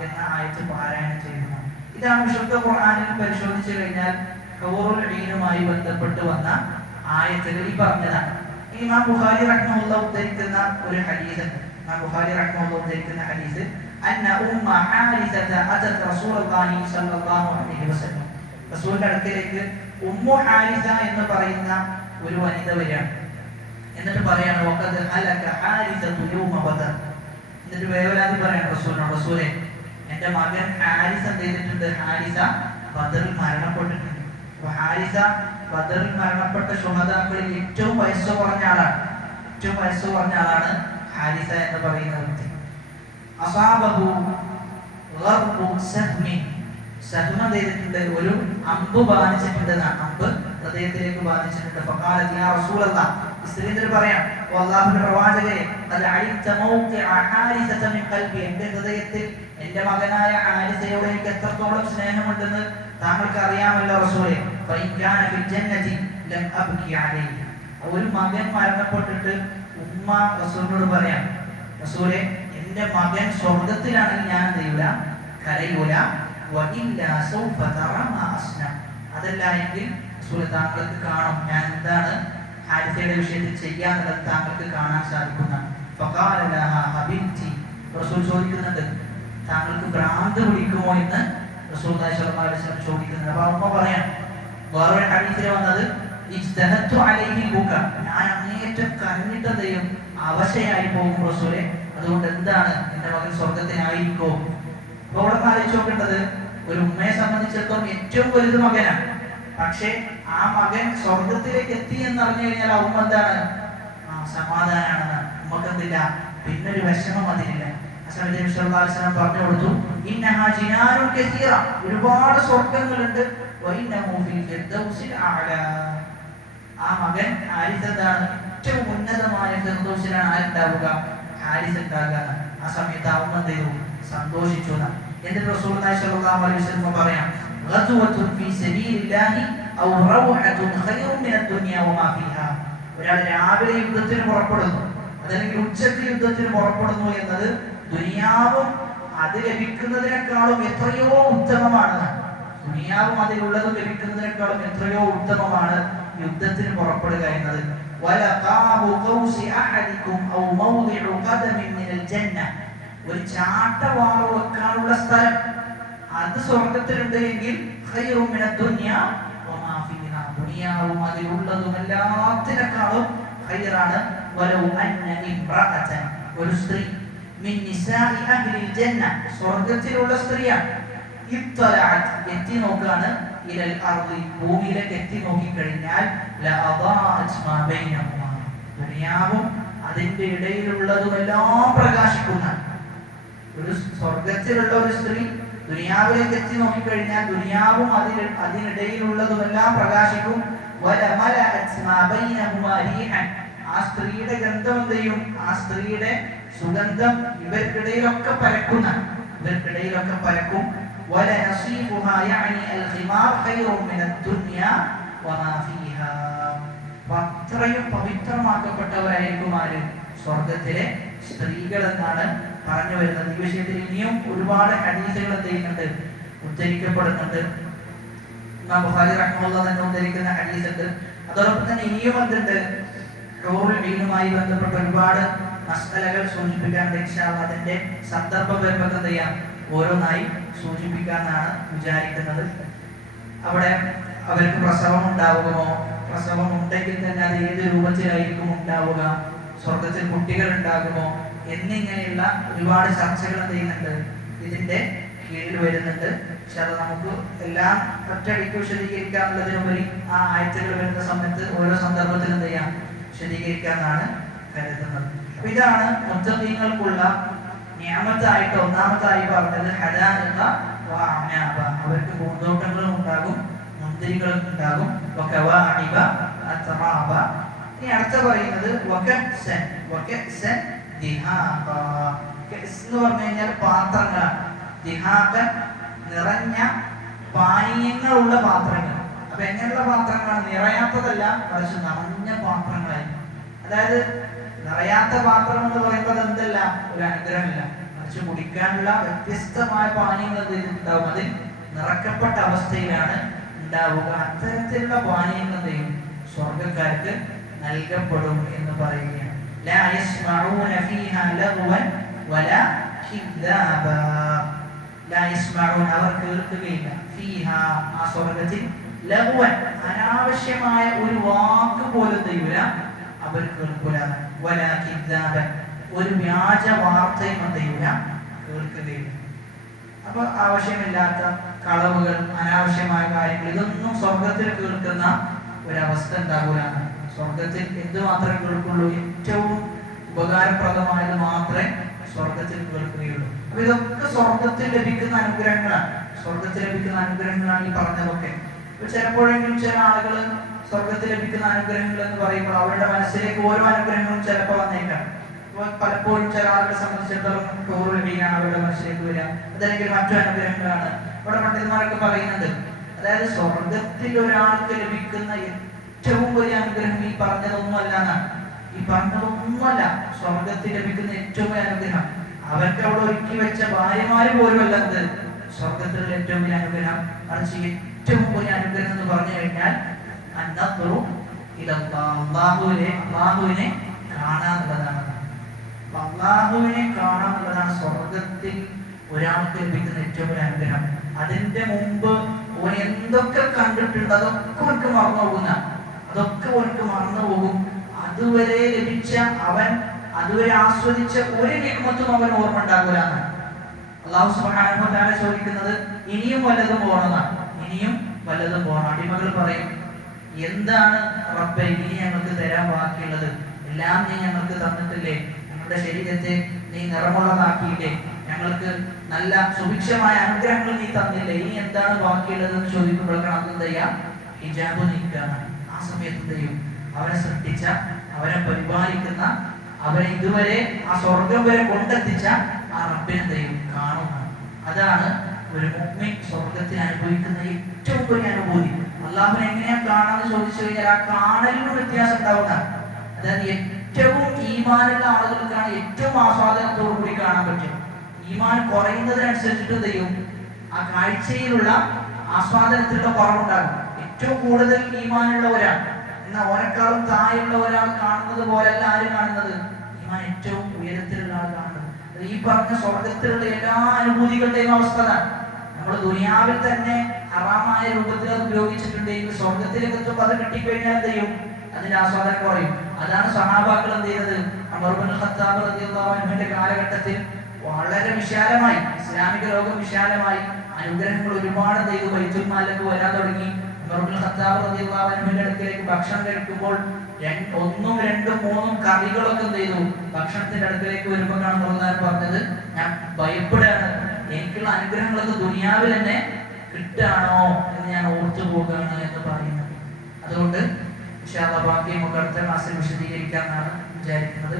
എന്ന ആയത്ത് പാരായണം ചെയ്യുന്നു. ഇതാണ് വിശുദ്ധ ഖുർആനിൽ പരിശോധിച്ചു കഴിഞ്ഞാൽ ഹൂറുൽ ഈനുമായി ബന്ധപ്പെട്ട് വന്ന ആയത്തുകൾ ഈ പറഞ്ഞതാണ്. ഇമാം ബുഖാരി റഹ്മഹുല്ലാഹു ഉദ്ധരിക്കുന്ന ഒരു ഹദീസ്, ഇമാം ബുഖാരി റഹ്മഹുല്ലാഹു ഉദ്ധരിക്കുന്ന ഹദീസ്, അന്ന ഉമ്മ ഹാരിസത അതത് റസൂലുള്ളാഹി സ്വല്ലല്ലാഹു അലൈഹി വസല്ലം. റസൂലിന്റെ അടുക്കലേക്ക് ഉമ്മു ഹാരിസ എന്ന് പറയുന്ന ഒരു വനിത വരികയാണ്. എന്നിട്ട് പറയാണ്, വഖദ് ഹലക ഹാരിസതു യൗമ ബദർ. എന്നിട്ട് വേവലാതി പറയാം റസൂലിനോട്, റസൂലെ എന്റെ മകൻ ഹാരിസ എന്ത് ചെയ്തിട്ടുണ്ട്? ഹാരിസ ബദറിൽ മരണപ്പെട്ടിട്ടുണ്ട്. അപ്പൊ ഹാരിസ ബദറിൽ മരണപ്പെട്ട ശുഹദാക്കളിൽ ഏറ്റവും വയസ്സ് കുറഞ്ഞ ആളാണ്. ഏറ്റവും വയസ്സ് കുറഞ്ഞ ആളാണ് ഹാരിസ എന്ന് പറയുന്ന വ്യക്തി. അസാബഹു ഗർബു സഹ്മിൻ, സഹ്മ ചെയ്തിട്ടുണ്ട്, ഒരു അമ്പ് ബാധിച്ചിട്ടുണ്ട്, അമ്പ് ഹൃദയത്തിലേക്ക് ബാധിച്ചിട്ടുണ്ട്. ഫഖാലത് യാ റസൂലല്ലാഹ്, സ്ത്രീകൾ പറയാം, ഓ അല്ലാഹുവിന്റെ പ്രവാചകരെ, ഖദ് അലിംത മൗഖിഅ ഹാരിസത മിൻ ഖൽബി, എന്റെ ഹൃദയത്തിൽ എന്റെ മകനായ ഹാരിസയോട് എനിക്ക് എത്രത്തോളം സ്നേഹമുണ്ടെന്ന് താങ്കൾക്ക് അറിയാമല്ലോ റസൂലേ. ഫഇൻ കാന ഫിൽ ജന്നതി ലം അബ്കി അലൈഹി, ഒരു മകൻ മരണപ്പെട്ടിട്ട് ഉമ്മ റസൂലിനോട് പറയാം, റസൂലേ എന്റെ മകൻ സ്വർഗ്ഗത്തിലാണെങ്കിൽ ഞാൻ എന്ത് ചെയ്യൂല? കരയൂല. വഇല്ലാ സൗഫ തറ മാ അസ്ന, അതല്ല എങ്കിൽ റസൂലേ താങ്കൾക്ക് കാണും ഞാൻ എന്താണ് ഹാരിസയുടെ വിഷയത്തിൽ ചെയ്യാന്നുള്ളത് താങ്കൾക്ക് കാണാൻ സാധിക്കുന്ന. ഫഖാല ലഹാ ഹബീബ്തി, റസൂൽ ചോദിക്കുന്നുണ്ട് താങ്കൾക്ക് ഭ്രാന്ത് പിടിക്കുമോ എന്ന് റസൂലുള്ളാഹി സ്വല്ലല്ലാഹു അലൈഹി വസല്ലം ചോദിക്കുന്നുണ്ട്. അപ്പൊ ഉമ്മ പറയാം, വേറൊരു ഹദീസിൽ വന്നത് ഇജ്തഹത്തു അലൈഹി ബുക, ഞാൻ അങ്ങേയറ്റം കരഞ്ഞിട്ടതയും അവശയായി പോകും റസൂലെ, അതുകൊണ്ട് എന്താണ് എന്റെ മകൻ സ്വർഗത്തിനായിരിക്കോ? അപ്പൊ അവിടെ ആലോചിച്ച് നോക്കേണ്ടത്, ഒരു ഉമ്മയെ സംബന്ധിച്ചിടത്തോളം ഏറ്റവും വലുത് മകനാണ്. പക്ഷെ ആ മകൻ സ്വർഗത്തിലേക്ക് എത്തി എന്ന് അറിഞ്ഞു കഴിഞ്ഞാൽ ആ ഉമ്മ എന്താണ്? സമാധാനാണെന്ന്. ഉമ്മക്ക് എന്തില്ല? പിന്നൊരു വിഷമം അതിനില്ല. പറഞ്ഞു കൊടുത്തു, ഇന്നഹാ ജിനാനുൻ കസീറ, ഒരുപാട് സ്വർഗ്ഗങ്ങളുണ്ട്. വഇന്നഹു ഫിൽ ഫിർദൗസിൽ അഅല, ആ മകൻ ഹാരിസ് എന്താണ്? ഏറ്റവും ഉന്നതമായ ഫിർദൗസിലാണ് ആരുണ്ടാവുക? ഹാരിസ് ഉണ്ടാകുക. ആ സമയത്ത് ആ ഉമ്മ എന്ത് ചെയ്തു? സന്തോഷിച്ചു. എന്നിട്ട് റസൂലുള്ളാഹി സ്വല്ലല്ലാഹു അലൈഹി വസല്ലം പറയാം, ഗസ്വത്തുൻ ഫീ സബീലില്ലാഹി ഔ റൗഹത്തുൻ ഖൈറുൻ മിനദ് ദുനിയ വമാ ഫീഹാ, ഒരാൾ രാവിലെ യുദ്ധത്തിന് പുറപ്പെടുന്നു, അതല്ലെങ്കിൽ ഉച്ചയ്ക്ക് യുദ്ധത്തിന് പുറപ്പെടുന്നു എന്നത് ദുനിയാവും അത് ലഭിക്കുന്നതിനേക്കാളും എത്രയോ ഉത്തമമാണ്. ദുനിയാവും അതിലുള്ളത് ലഭിക്കുന്നതിനേക്കാളും എത്രയോ ഉത്തമമാണ് യുദ്ധത്തിന് പുറപ്പെടുക എന്നത്. വലഖാബു ഖൗസി അഹദികും ഔ മൗദിഉ ഖദമിൻ മിനൽ ജന്ന, ഒരു ചാട്ടവാറ് വെക്കാനുള്ള സ്ഥലം അത് സ്വർഗ്ഗത്തിലുണ്ട് എങ്കിൽ ഖൈറുൻ മിനദ് ദുനിയ വമാ ഫീഹാ, ദുനിയാവും അതിലുള്ളതും എല്ലാത്തിനേക്കാളും ഖൈറാണ്. വലൗ അന്ന ഇംറഅതൻ, ഒരു സ്ത്രീ മിൻ നിസാഇ അഹ്ലിൽ ജന്ന, സ്വർഗ്ഗത്തിലുള്ള സ്ത്രീയാണ്, ഇത്തലഅത്, എത്തി നോക്കാണ്, ഇലൽ അർദി, ഭൂമിയിലേക്ക് എത്തി നോക്കി കഴിഞ്ഞാൽ ലഅദാഅത് മാ ബൈനഹുമാ, ദുനിയാവും അതിന്റെ ഇടയിലുള്ളതും എല്ലാം പ്രകാശിക്കുന്ന ഒരു സ്വർഗ്ഗത്തിലുള്ള ഒരു സ്ത്രീ ദുനിയാവിലേക്ക് എത്തി നോക്കി കഴിഞ്ഞാൽ ദുനിയാവും അതിനിടയിലുള്ളതും എല്ലാം പ്രകാശിക്കും. വലമലഅത് മാ ബൈനഹുമാ റീഹൻ, ആ സ്ത്രീയുടെ ഗന്ധം എന്ത് ചെയ്യും? ആ സ്ത്രീയുടെ സുഗന്ധം ഇവർക്കിടയിലൊക്കെ പരക്കും. വലനസീഫുഹാ യഅനി അൽഖിമാർ ഖൈറുൻ മിനദ് ദുനിയ വമാ ഫീഹാ, അത്രയും പവിത്രമാക്കപ്പെട്ടവരായിരിക്കും ആര്? സ്വർഗത്തിലെ സ്ത്രീകൾ എന്നാണ് പറഞ്ഞു വരുന്നത്. ഈ വിഷയത്തിൽ ഇനിയും ഒരുപാട് ഹദീസുകൾ എന്ത് ചെയ്യുന്നുണ്ട്? ഉദ്ധരിക്കപ്പെടുന്നുണ്ട്. ഇമാം ബുഖാരി റഹ്മത്തുള്ളാഹി തന്നെ ഉദ്ധരിക്കുന്ന ഹദീസ് ഉണ്ട്. അതോടൊപ്പം തന്നെ ഇനിയും എന്തുണ്ട്? ഹൂറുൽ ഈനുമായി ബന്ധപ്പെട്ട ഒരുപാട് മസ്അലകൾ സൂചിപ്പിക്കാനുണ്ട്. ഇൻഷാ അല്ലാഹ് അതിന്റെ സന്ദർഭം വരുമ്പോൾ എന്ത് ചെയ്യാം? ഓരോന്നായി സൂചിപ്പിക്കാനാണ് വിചാരിക്കുന്നത്. അവിടെ അവർക്ക് പ്രസവം ഉണ്ടാവുമോ? പ്രസവം ഉണ്ടെങ്കിൽ തന്നെ അത് ഏത് രൂപത്തിലായിരിക്കും ഉണ്ടാവുക? സ്വർഗത്തിൽ കുട്ടികൾ ഉണ്ടാകുമോ? എന്നിങ്ങനെയുള്ള ഒരുപാട് ചർച്ചകൾ എന്ത് ചെയ്യുന്നുണ്ട്? ഇതിന്റെ കീഴിൽ വരുന്നുണ്ട്. പക്ഷെ അത് നമുക്ക് എല്ലാം ഒറ്റയടിക്ക് വിശദീകരിക്കാനുള്ളതിനുപരി ആ ആഴ്ചകൾ വരുന്ന സമയത്ത് ഓരോ സന്ദർഭത്തിൽ എന്ത് ചെയ്യാം? വിശദീകരിക്കാനാണ് കരുതുന്നത്. അപ്പൊ ഇതാണ് മുത്തഖീങ്ങൾക്കുള്ള നിഅമത്തായിട്ട് ഒന്നാമതായി പറഞ്ഞത്, ഹദാനിക വ അഅനാബ, അവർക്ക് പൂന്തോട്ടങ്ങളും ഉണ്ടാകും, മുന്തിരികളും ഉണ്ടാകും. വകവാഇബ അത്റാബ, ഇനി അടുത്ത പറയുന്നത് വകഅസൻ ദിഹാഖ. കഅസ് എന്ന് പറഞ്ഞു കഴിഞ്ഞാൽ പാത്രങ്ങളാണ്. ദിഹാഖൻ നിറഞ്ഞ പാനീയങ്ങളുള്ള പാത്രങ്ങൾ. അപ്പൊ എങ്ങനെയുള്ള പാത്രങ്ങളാണ്? നിറയാത്തതല്ല, മറിച്ച് നിറഞ്ഞ പാത്രങ്ങളായി. അതായത് നിറയാത്ത പാത്രം എന്ന് പറയുമ്പോൾ എന്തല്ല? ഒരു അനുഗ്രഹമല്ല, മറിച്ച് കുടിക്കാനുള്ള വ്യത്യസ്തമായ പാനീയങ്ങൾ എന്ത് ചെയ്തിട്ടുണ്ടാവും? അതിൽ നിറക്കപ്പെട്ട അവസ്ഥയിലാണ് ഉണ്ടാവുക. അത്തരത്തിലുള്ള പാനീയങ്ങൾ എന്ത് ചെയ്യും? സ്വർഗക്കാർക്ക് നൽകപ്പെടും എന്ന് പറയുകയാണ്. ലാ യസ്മഊന ഫീഹാ ലഗ്വൻ വലാ കിദ്ദാബ, ലാ യസ്മഊന, അവർ കേൾക്കുകയില്ല, ഫീഹാ, ആ സ്വർഗത്തിൽ, ലഗ്വൻ, അനാവശ്യമായ ഒരു വാക്ക് പോലും ചെയ്യൂല അവർ കേൾക്കൂല, വലാ കിദ്ദാബൻ, ഒരു വ്യാജ വാർത്തയും എന്ത് ചെയ്യില്ല, കേൾക്കുകയില്ല. അപ്പൊ ആവശ്യമില്ലാത്ത കളവുകൾ, അനാവശ്യമായ കാര്യങ്ങൾ, ഇതൊന്നും സ്വർഗത്തിൽ കേൾക്കുന്ന ഒരവസ്ഥ ഉണ്ടാകൂല. സ്വർഗത്തിൽ എന്ത് മാത്രമേ കേൾക്കുള്ളൂ? ഏറ്റവും ഉപകാരപ്രദമായത് മാത്രമേ സ്വർഗത്തിൽ കേൾക്കുകയുള്ളൂ. അപ്പൊ ഇതൊക്കെ സ്വർഗത്തിൽ ലഭിക്കുന്ന അനുഗ്രഹങ്ങളാണ്. സ്വർഗത്തിൽ ലഭിക്കുന്ന അനുഗ്രഹങ്ങളാണ് ഈ പറഞ്ഞതൊക്കെ. ഇപ്പൊ ചിലപ്പോഴെങ്കിലും ചില ആളുകൾ സ്വർഗത്തിൽ ലഭിക്കുന്ന അനുഗ്രഹങ്ങൾ എന്ന് പറയുമ്പോൾ അവരുടെ മനസ്സിലേക്ക് ഓരോ അനുഗ്രഹങ്ങളും ചിലപ്പോൾ വന്നേക്കാം. അപ്പോൾ പലപ്പോഴും ചില ആളുകളെ സംബന്ധിച്ചിടത്തോളം ടൂർ ലഭിക്കാൻ അവരുടെ മനസ്സിലേക്ക് വരിക, അതല്ലെങ്കിൽ മറ്റു അനുഗ്രഹങ്ങളാണ്. ഇവിടെ പണ്ഡിതന്മാരൊക്കെ പറയുന്നുണ്ട്, അതായത് സ്വർഗത്തിൽ ഒരാൾക്ക് ലഭിക്കുന്ന ഏറ്റവും വലിയ അനുഗ്രഹം ഈ പറഞ്ഞതൊന്നുമല്ല എന്നാണ്. ഈ പറഞ്ഞതൊന്നുമല്ല സ്വർഗത്തിൽ ലഭിക്കുന്ന ഏറ്റവും വലിയ അനുഗ്രഹം. അവർക്ക് അവിടെ ഒരുക്കി വെച്ച ഭാര്യമാര് പോലും അല്ലത് സ്വർഗത്തിലുള്ള ഏറ്റവും വലിയ അനുഗ്രഹം. മറിച്ച് ഏറ്റവും വലിയ അനുഗ്രഹം എന്ന് പറഞ്ഞു കഴിഞ്ഞാൽ അള്ളാഹുവിനെ കാണാന്നുള്ളതാണ്. അള്ളാഹുവിനെ കാണാന്നുള്ളതാണ് സ്വർഗത്തിൽ ഒരാൾക്ക് ലഭിക്കുന്ന ഏറ്റവും വലിയ അനുഗ്രഹം. അതിന്റെ മുമ്പ് ഓൻ എന്തൊക്കെ കണ്ടിട്ടുണ്ട് അതൊക്കെ ഓർക്ക് മറന്നു പോകുന്ന, അതൊക്കെ ഓർക്ക് മറന്നു പോകും. അതുവരെ ലഭിച്ച അവൻ, അതുവരെ ആസ്വദിച്ച ഒരു നിഅമത്തും അവൻ ഓർമ്മ ഉണ്ടാകൂല എന്നാണ്. അല്ലാഹു സുബ്ഹാനഹു വ തആല ചോദിക്കുന്നത് ഇനിയും വല്ലതും പോകണമെന്നാണ്. ഇനിയും വല്ലതും പോകണം. അടിമകൾ പറയും, എന്താണ് റബ്ബേ ഇനി ഞങ്ങൾക്ക് തരാൻ ബാക്കിയുള്ളത്? എല്ലാം നീ ഞങ്ങൾക്ക് തന്നിട്ടില്ലേ? ഞങ്ങളുടെ ശരീരത്തെ നീ നിറമുള്ളതാക്കിയില്ലേ? ഞങ്ങൾക്ക് നല്ല സുഭിക്ഷമായ അനുഗ്രഹങ്ങൾ നീ തന്നില്ലേ? ഇനി എന്താണ് ബാക്കിയുള്ളത് എന്ന് ചോദിക്കുമ്പോഴേക്കാണ് അതെന്ത് ചെയ്യാം, ഹിജാബ് നീക്കുകയാണ്. ആ സമയത്ത് എന്ത് ചെയ്യും? അവനെ സൃഷ്ടിച്ച, അവനെ പരിപാലിക്കുന്ന, അവനെ ഇതുവരെ ആ സ്വർഗം വരെ കൊണ്ടെത്തിച്ച ആ റബ്ബിനെ എന്ത് ചെയ്യും? കാണുന്നു. അതാണ് ഒരു മുഅ്മിൻ സ്വർഗത്തിൽ അനുഭവിക്കുന്ന ഏറ്റവും വലിയ അനുഭൂതി. അള്ളാഹുവിനെ എങ്ങനെയാ കാണാന്ന് ചോദിച്ചു കഴിഞ്ഞാൽ ആ കാണലിനും വ്യത്യാസം ഉണ്ടാവുക. അതായത് ഏറ്റവും ഈമാനുള്ള ആളുകൾക്കാണ് ഏറ്റവും ആസ്വാദനത്തോടു കൂടി കാണാൻ പറ്റും. ഈമാൻ കുറയുന്നതിനനുസരിച്ചിട്ട് എന്ത് ചെയ്യും? ആ കാഴ്ചയിലുള്ള ആസ്വാദനത്തിലുള്ള കുറവുണ്ടാകും. ഏറ്റവും കൂടുതൽ ഈമാനുള്ള ഒരാൾ, എന്നാൽ ഓരെക്കാളും താഴെയുള്ള ഒരാൾ കാണുന്നത് പോലെയല്ല ആര് കാണുന്നത്? ഈമാൻ ഏറ്റവും ഉയരത്തിലുള്ള ആൾ കാണുന്നത്. ഈ പറഞ്ഞ സ്വർഗത്തിലുള്ള എല്ലാ അനുഭൂതികളുടെയും അവസ്ഥ നമ്മൾ ദുനിയാവിൽ തന്നെ ഹറാമായ രൂപത്തിൽ അത് ഉപയോഗിച്ചിട്ടുണ്ടെങ്കിൽ സ്വർഗത്തിലേക്ക് എത്തുമ്പോൾ അത് കിട്ടിക്കഴിഞ്ഞാൽ എന്ത് ചെയ്യും? അതിന്റെ ആസ്വാദനം കുറയും. അതാണ് സഹാബാക്കൾ എന്ത് ചെയ്തത്? ഉമർ ഇബ്നുൽ ഖത്താബ് റളിയല്ലാഹു അൻഹുവിന്റെ കാലഘട്ടത്തിൽ വളരെ വിശാലമായി, ഇസ്ലാമിക ലോകം വിശാലമായി, അനുഗ്രഹങ്ങൾ ഒരുപാട് എന്ത് ചെയ്തു? ബൈത്തുൽ മാലിലേക്ക് വരാൻ തുടങ്ങി. ഉമർ ഇബ്നുൽ ഖത്താബ് റളിയല്ലാഹു അൻഹുവിന്റെ അടുക്കലേക്ക് ഭക്ഷണം കഴിക്കുമ്പോൾ 1ഉം 2ഉം 3ഉം കറികളൊക്കെ എന്ത് ചെയ്തു? ഭക്ഷണത്തിന്റെ അടുക്കലേക്ക് വരുമ്പോൾ കാണുന്നതാണ് പറഞ്ഞത്, ഞാൻ ഭയപ്പെടുകയാണ്, എനിക്കുള്ള അനുഗ്രഹങ്ങളൊക്കെ ദുനിയാവിൽ തന്നെ കിട്ടുകയാണോ എന്ന് ഞാൻ ഓർത്തു പോകുകയാണ് എന്ന് പറയുന്നത്. അതുകൊണ്ട് ബാക്കി നമുക്ക് അടുത്ത ക്ലാസ്സിൽ വിശദീകരിക്കാമെന്നാണ് വിചാരിക്കുന്നത്.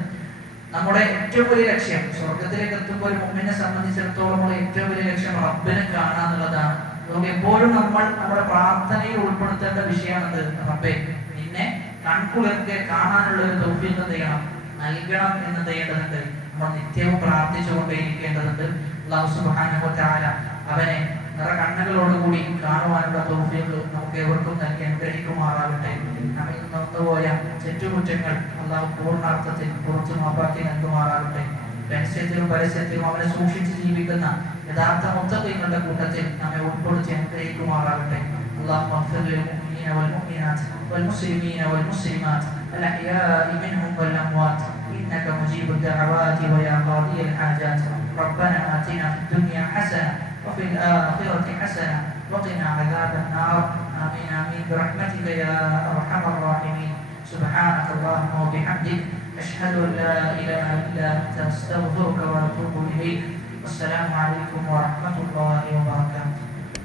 നമ്മുടെ ഏറ്റവും വലിയ ലക്ഷ്യം സ്വർഗത്തിലേക്ക് എത്തുമ്പോൾ ഒരു മുഅ്മിനെ സംബന്ധിച്ചിടത്തോളം ഏറ്റവും വലിയ ലക്ഷ്യം റബ്ബിനെ കാണുക എന്നുള്ളതാണ്. അതുകൊണ്ട് എപ്പോഴും നമ്മൾ നമ്മുടെ പ്രാർത്ഥനയിൽ ഉൾപ്പെടുത്തേണ്ട വിഷയമാണത്. റബ്ബേ നിന്നെ കൺകുളിർക്കെ കാണാനുള്ള ഒരു തൗഫീഖ് എന്ത് ചെയ്യണം? നൽകണം എന്ന് ചെയ്യേണ്ടതുണ്ട്. നമ്മൾ നിത്യവും പ്രാർത്ഥിച്ചുകൊണ്ടേയിരിക്കേണ്ടതുണ്ട്. അല്ലാഹു സുബ്ഹാനഹു വ തആല അവനെ കണ്ണുകളോടുകൂടി കാണുവാനുള്ള തൗഫീഖ് നമുക്ക് ഏവർക്കും നൽകി അനുഗ്രഹിക്കുമാറാകട്ടെ. നമ്മിൽ നിന്നുപോയ തെറ്റുകുറ്റങ്ങൾ അല്ലാഹു പൂർണ്ണാർത്ഥത്തിൽ പുറത്തു മാപ്പാക്കി നൽകുമാറാകട്ടെ. രഹസ്യത്തിലും പരസ്യത്തിലും അവനെ സൂക്ഷിച്ച് ജീവിക്കുന്ന യഥാർത്ഥ മുത്തഖീങ്ങളുടെ കൂട്ടത്തിൽ നമ്മെ ഉൾപ്പെടുത്തി അനുഗ്രഹിക്കുമാറാകട്ടെ. اللهم اغفر للمؤمنين والمؤمنات والمسلمين والمسلمات الأحياء منهم والأموات إنك مجيب الدعوات ويا قاضي الحاجات. ربنا آتنا في الدنيا حسنة وفي الآخرة حسنة وقنا عذاب النار. آمين آمين برحمتك يا أرحم الراحمين. سبحانك اللهم وبحمدك أشهد أن لا إله إلا أنت أستغفرك وأتوب إليك. والسلام عليكم ورحمة الله وبركاته.